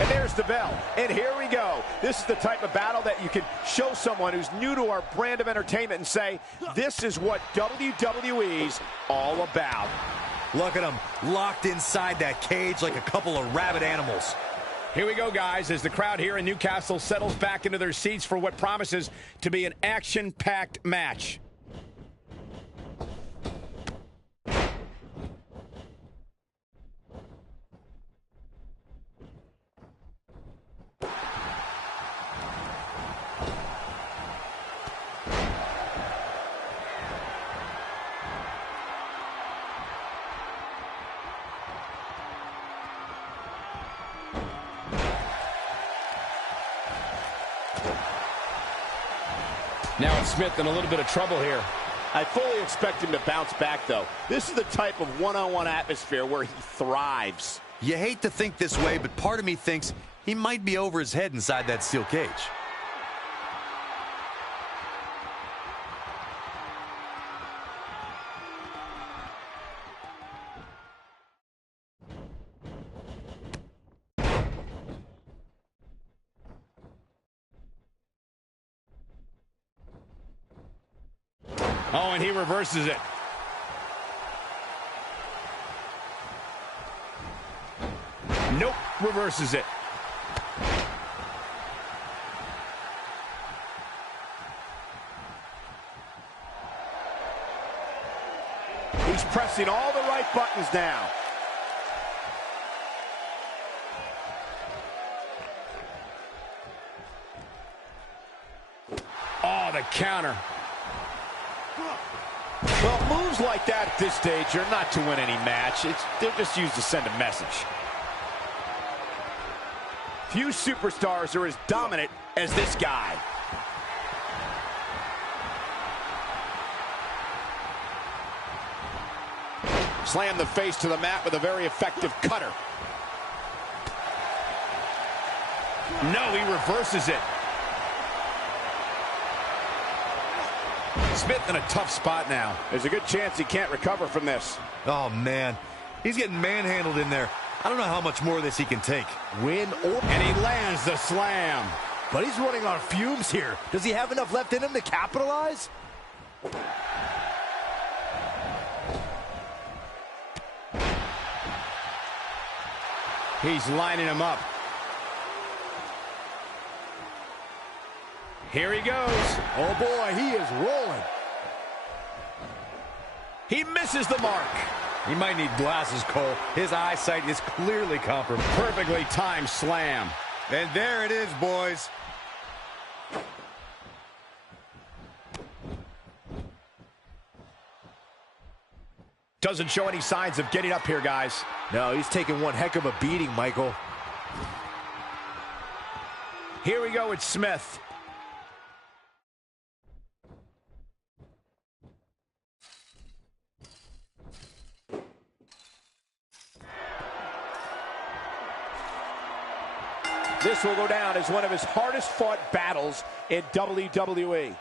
And there's the bell. And here we go. This is the type of battle that you can show someone who's new to our brand of entertainment and say, this is what WWE's all about. Look at them, locked inside that cage like a couple of rabid animals. Here we go, guys, as the crowd here in Newcastle settles back into their seats for what promises to be an action-packed match. Now it's Smith in a little bit of trouble here. I fully expect him to bounce back, though. This is the type of one-on-one atmosphere where he thrives. You hate to think this way, but part of me thinks he might be over his head inside that steel cage. Oh, and he reverses it. Nope, reverses it. He's pressing all the right buttons now. Oh, the counter. Well, moves like that at this stage are not to win any match. They're just used to send a message. Few superstars are as dominant as this guy. Slam the face to the mat with a very effective cutter. No, he reverses it. Smith in a tough spot now. There's a good chance he can't recover from this. Oh, man. He's getting manhandled in there. I don't know how much more of this he can take. Win or... And he lands the slam. But he's running on fumes here. Does he have enough left in him to capitalize? He's lining him up. Here he goes. Oh, boy, he is rolling. He misses the mark. He might need glasses, Cole. His eyesight is clearly compromised. Perfectly timed slam. And there it is, boys. Doesn't show any signs of getting up here, guys. No, he's taking one heck of a beating, Michael. Here we go with Smith. This will go down as one of his hardest fought battles in WWE.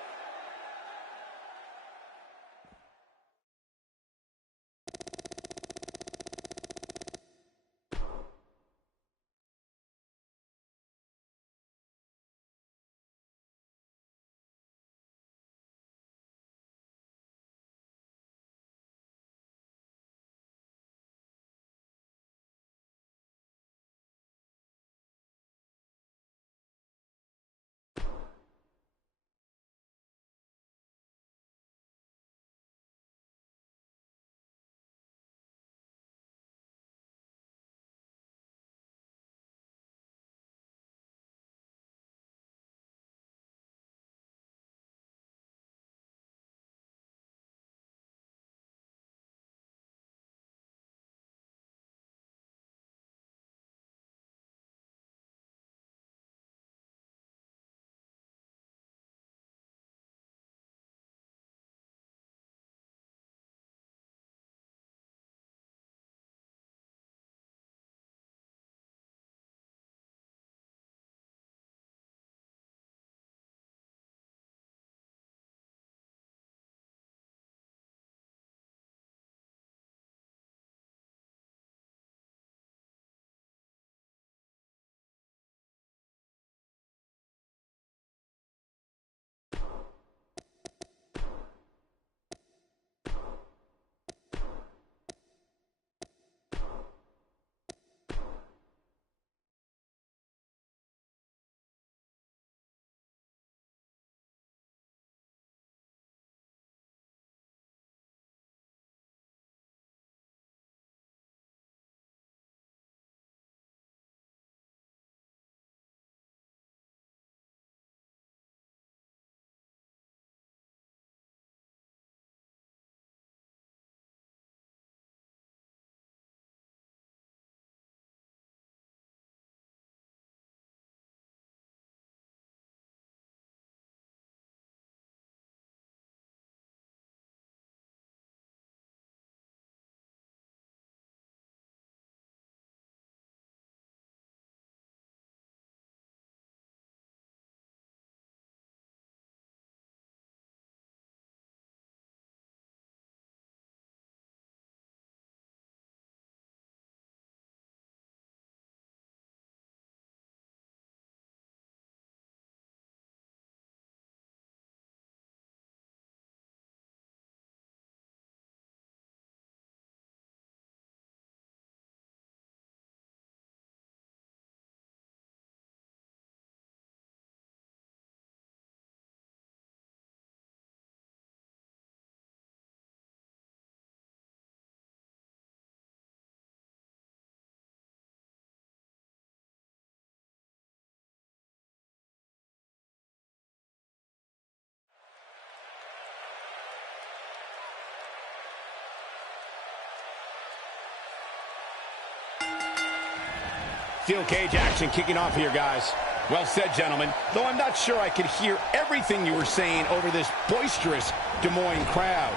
steel cage action kicking off here, guys. Well said, gentlemen. Though I'm not sure I could hear everything you were saying over this boisterous Des Moines crowd.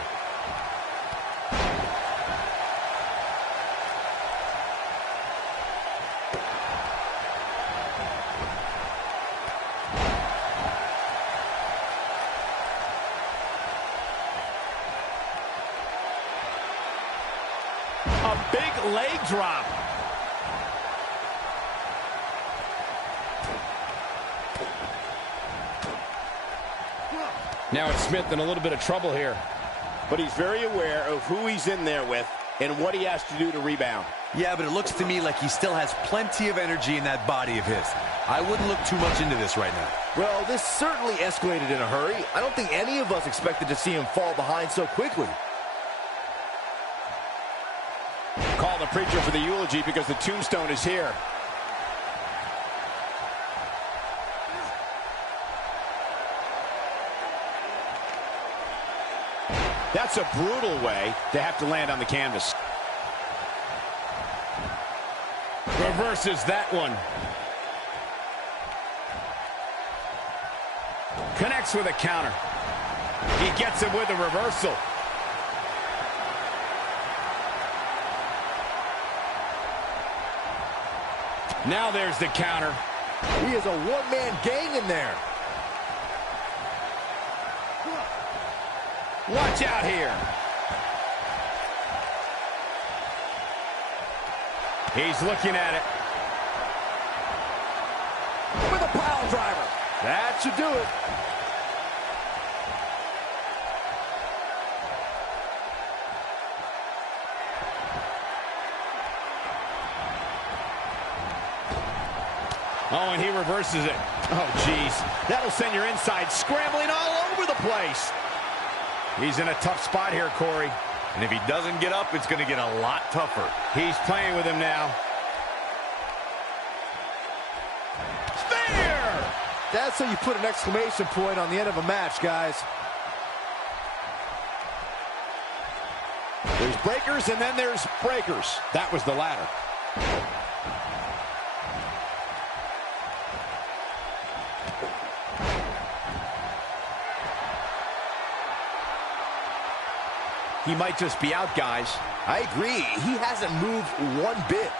A big leg drop. Now it's Smith in a little bit of trouble here. But he's very aware of who he's in there with and what he has to do to rebound. Yeah, but it looks to me like he still has plenty of energy in that body of his. I wouldn't look too much into this right now. Well, this certainly escalated in a hurry. I don't think any of us expected to see him fall behind so quickly. Call the preacher for the eulogy because the tombstone is here. That's a brutal way to have to land on the canvas. Reverses that one. Connects with a counter. He gets it with a reversal. Now there's the counter. He is a one-man gang in there. Watch out here. He's looking at it. With a pile driver. That should do it. Oh, and he reverses it. Oh, geez. That'll send your inside scrambling all over the place. He's in a tough spot here, Corey. And if he doesn't get up, it's going to get a lot tougher. He's playing with him now. Spear! That's how you put an exclamation point on the end of a match, guys. There's breakers and then there's breakers. That was the ladder. He might just be out, guys. I agree. He hasn't moved one bit.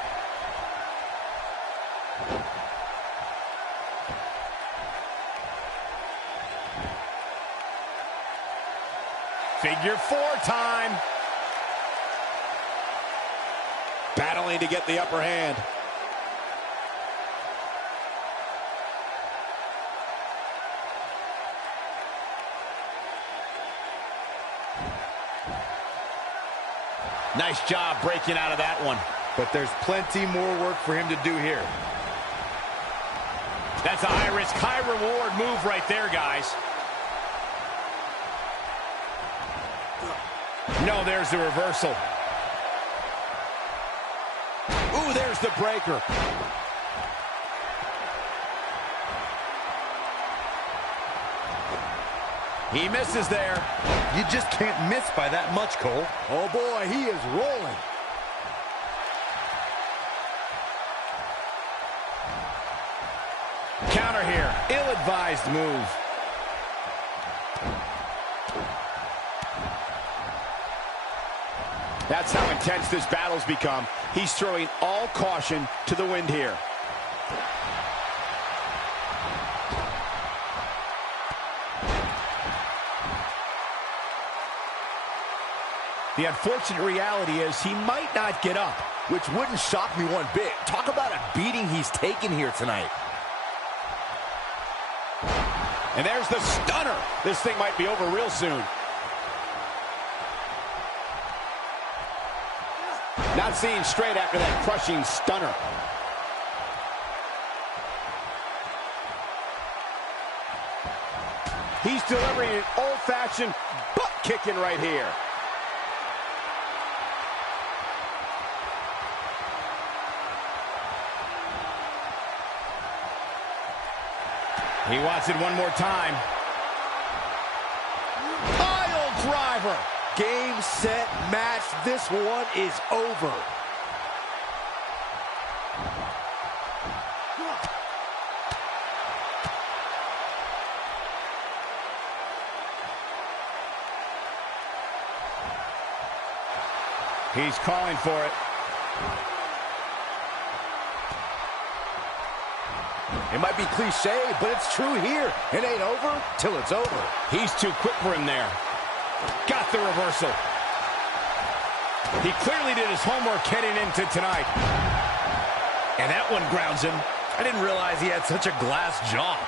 Figure four time. Battling to get the upper hand. Nice job breaking out of that one. But there's plenty more work for him to do here. That's a high-risk, high-reward move right there, guys. No, there's the reversal. Ooh, there's the breaker. He misses there. You just can't miss by that much, Cole. Oh, boy, he is rolling. Counter here. Ill-advised move. That's how intense this battle's become. He's throwing all caution to the wind here. The unfortunate reality is he might not get up. Which wouldn't shock me one bit. Talk about a beating he's taken here tonight. And there's the stunner. This thing might be over real soon. Not seeing straight after that crushing stunner. He's delivering an old-fashioned butt kicking right here. He wants it one more time. Pile driver. Game, set, match. This one is over. He's calling for it. It might be cliche, but it's true here. It ain't over till it's over. He's too quick for him there. Got the reversal. He clearly did his homework heading into tonight. And that one grounds him. I didn't realize he had such a glass jaw.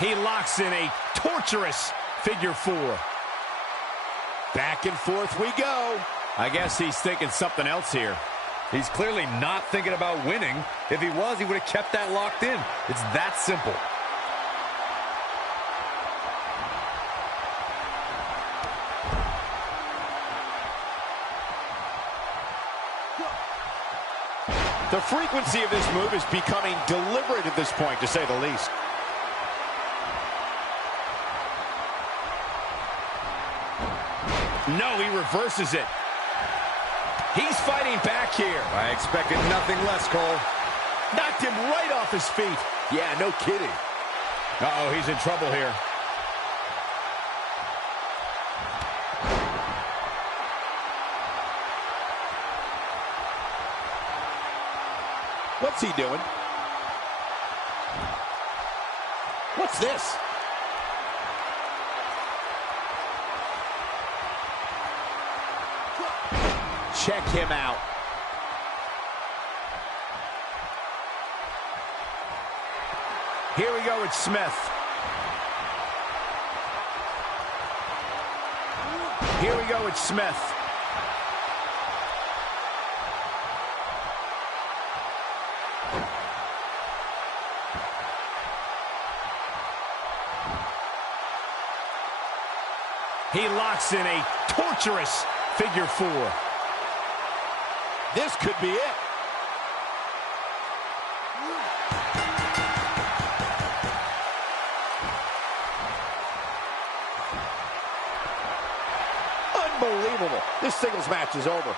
He locks in a torturous figure four. Back and forth we go. I guess he's thinking something else here. He's clearly not thinking about winning. If he was, he would have kept that locked in. It's that simple. The frequency of this move is becoming deliberate at this point, to say the least. No, he reverses it. He's fighting back here. I expected nothing less, Cole. Knocked him right off his feet. Yeah, no kidding. Uh-oh, he's in trouble here. What's he doing? What's this? Check him out. Here we go with Smith. Here we go with Smith. He locks in a torturous figure four. This could be it. Unbelievable. This singles match is over.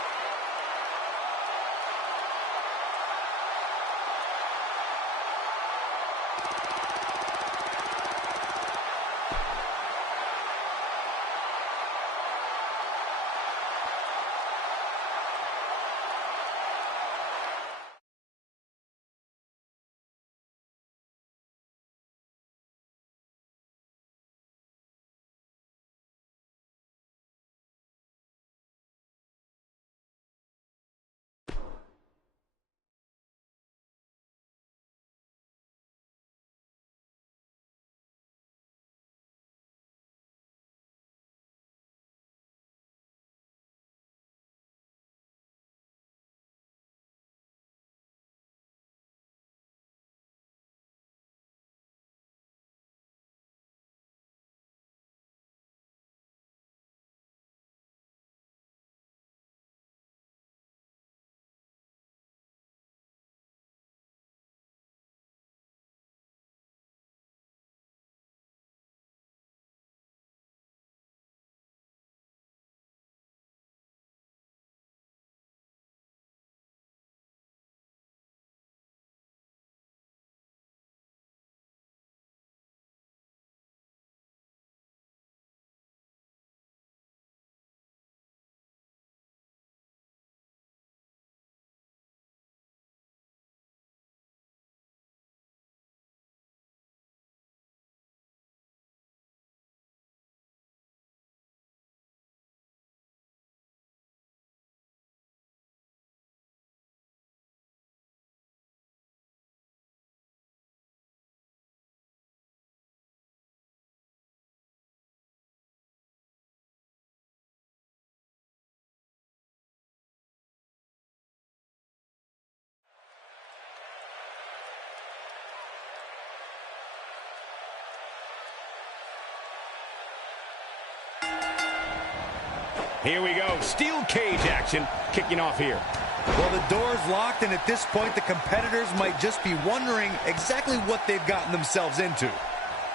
Here we go. Steel cage action kicking off here. Well, the door's locked, and at this point, the competitors might just be wondering exactly what they've gotten themselves into.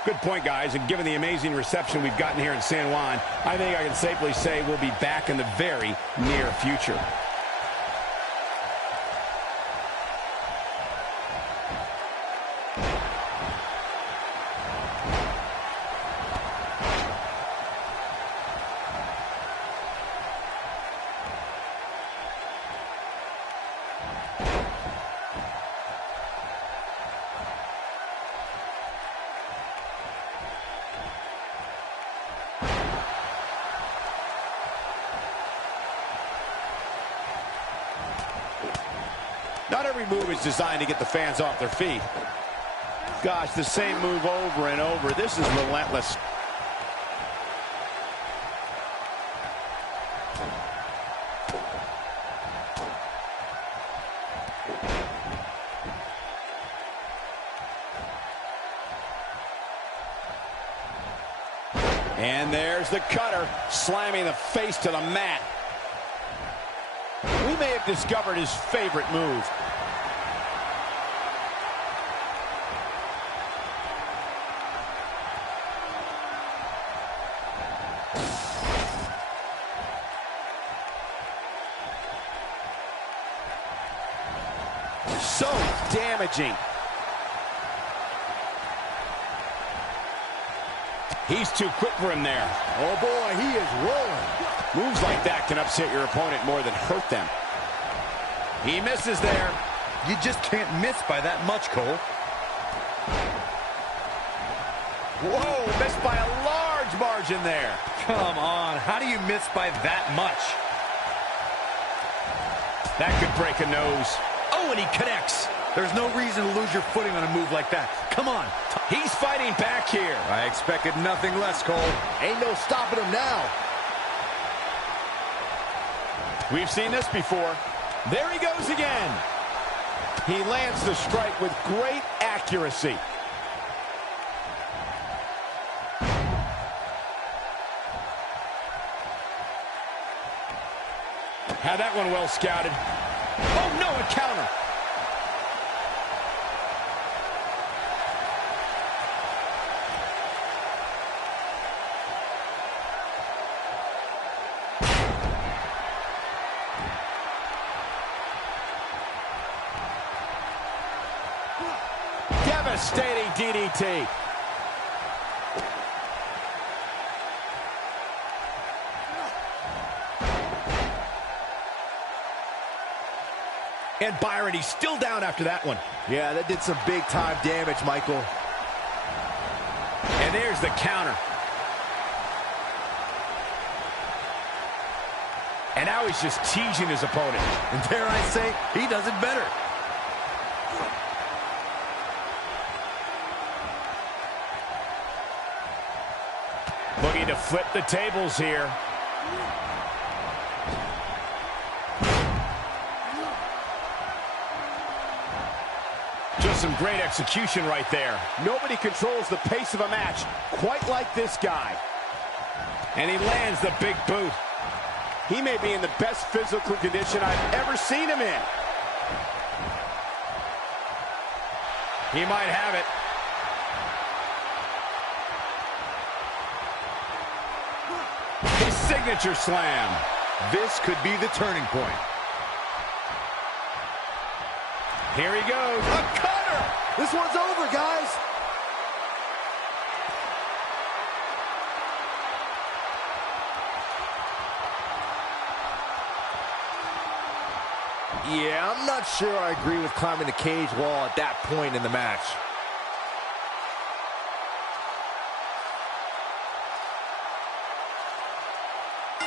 Good point, guys. And given the amazing reception we've gotten here in San Juan, I think I can safely say we'll be back in the very near future. Not every move is designed to get the fans off their feet. Gosh, the same move over and over. This is relentless. And there's the cutter, slamming the face to the mat. We may have discovered his favorite move. So damaging. He's too quick for him there. Oh, boy, he is rolling. Moves like that can upset your opponent more than hurt them. He misses there. You just can't miss by that much, Cole. Whoa, missed by a large margin there. Come on, how do you miss by that much? That could break a nose. Oh, and he connects. There's no reason to lose your footing on a move like that. Come on. He's fighting back here. I expected nothing less, Cole. Ain't no stopping him now. We've seen this before. There he goes again. He lands the strike with great accuracy. Had that one well scouted. Oh, no, a counter. Devastating DDT. And Byron, he's still down after that one. Yeah, that did some big-time damage, Michael. And there's the counter. And now he's just teasing his opponent. And dare I say, he does it better. Looking to flip the tables here. Just some great execution right there. Nobody controls the pace of a match quite like this guy. And he lands the big boot. He may be in the best physical condition I've ever seen him in. He might have it. His signature slam. This could be the turning point. Here he goes. A cutter! This one's over, guys. Yeah, I'm not sure I agree with climbing the cage wall at that point in the match.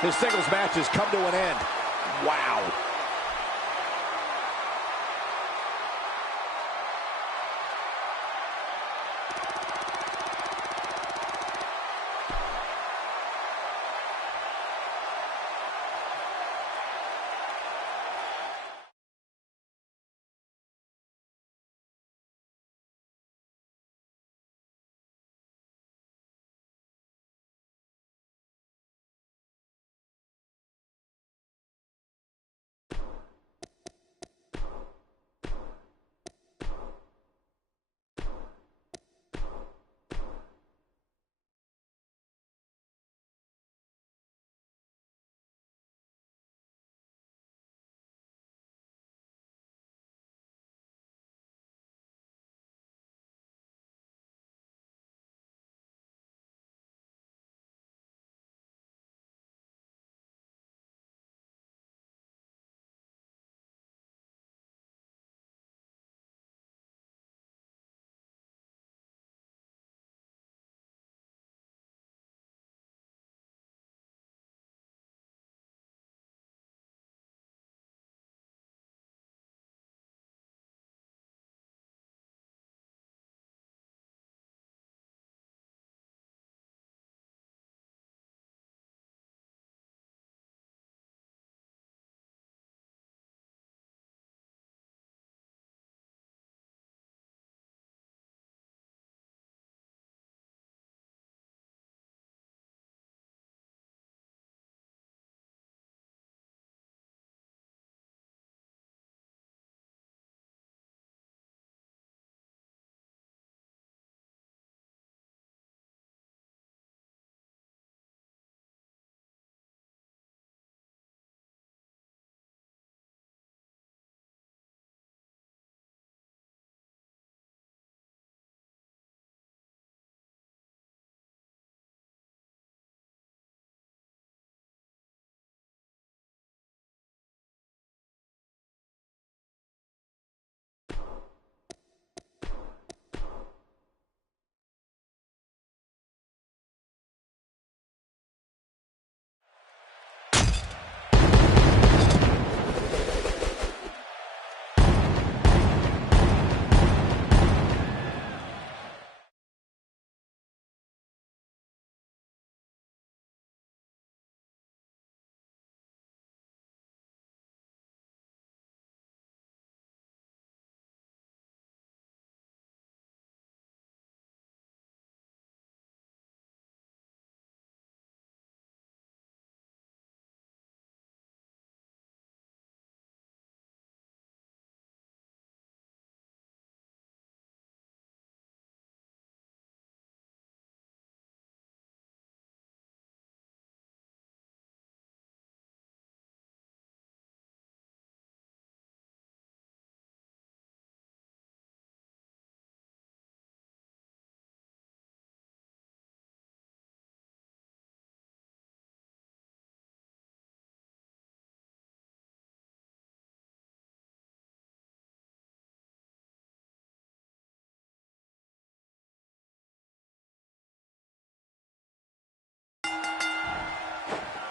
This singles match has come to an end. Wow.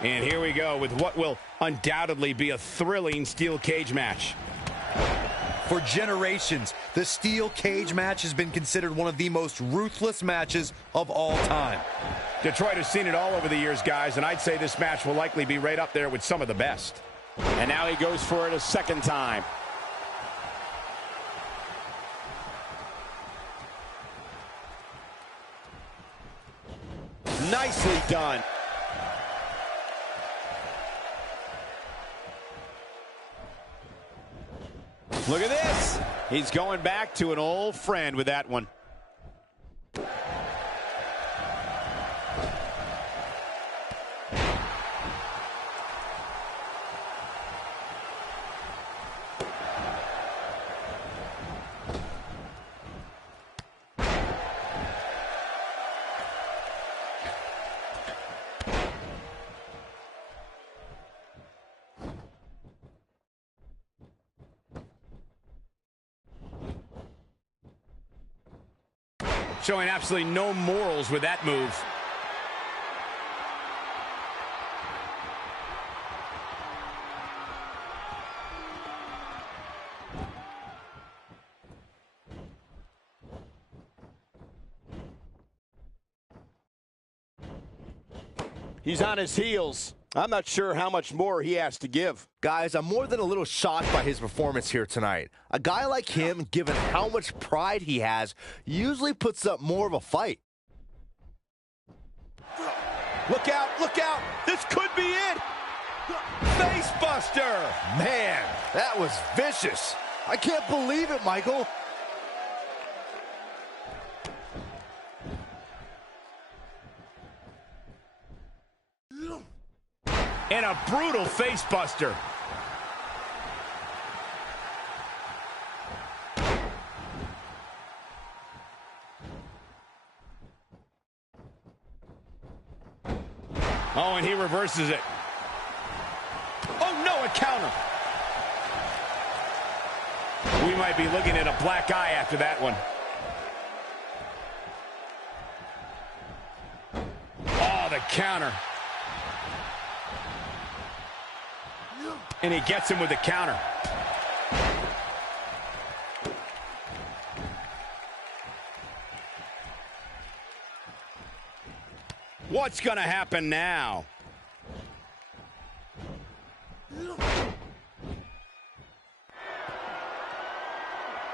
And here we go with what will undoubtedly be a thrilling steel cage match. For generations, the steel cage match has been considered one of the most ruthless matches of all time. Detroit has seen it all over the years, guys, and I'd say this match will likely be right up there with some of the best. And now he goes for it a second time. Nicely done. Look at this. He's going back to an old friend with that one. Showing absolutely no morals with that move. He's on his heels. I'm not sure how much more he has to give. Guys, I'm more than a little shocked by his performance here tonight. A guy like him, given how much pride he has, usually puts up more of a fight. Look out, look out. This could be it. Face buster. Man, that was vicious. I can't believe it, Michael. And a brutal face buster. Oh, and he reverses it. Oh, no, a counter. We might be looking at a black eye after that one. Oh, the counter. And he gets him with the counter. What's going to happen now?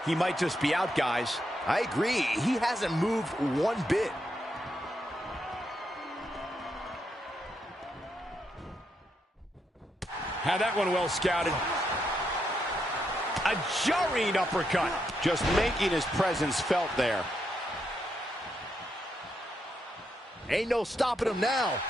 He might just be out, guys. I agree. He hasn't moved one bit. Had that one well scouted. A jarring uppercut. Just making his presence felt there. Ain't no stopping him now.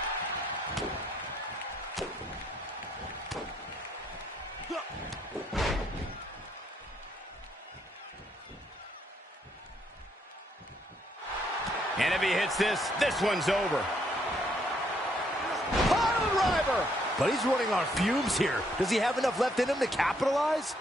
And if he hits this, this one's over. Pile driver! But he's running on fumes here. Does he have enough left in him to capitalize?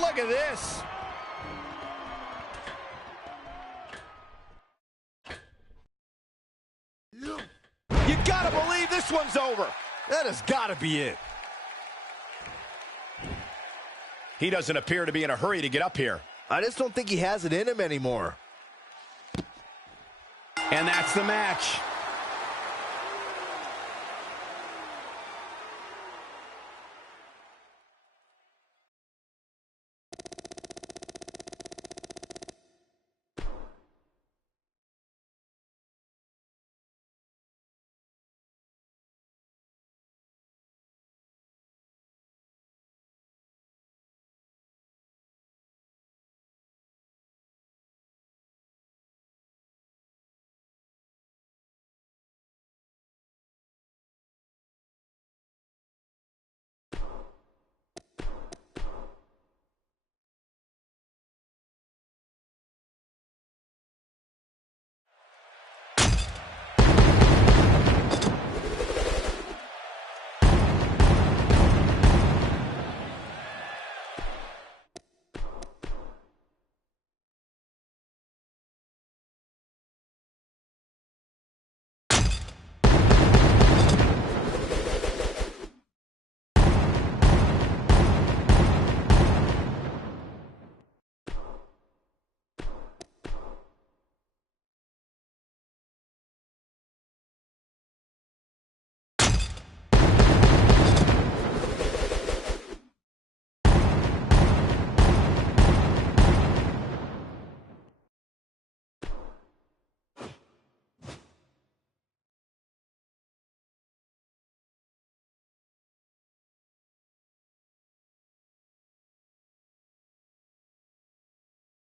Look at this. You gotta believe this one's over. That has gotta be it. He doesn't appear to be in a hurry to get up here. I just don't think he has it in him anymore. And that's the match.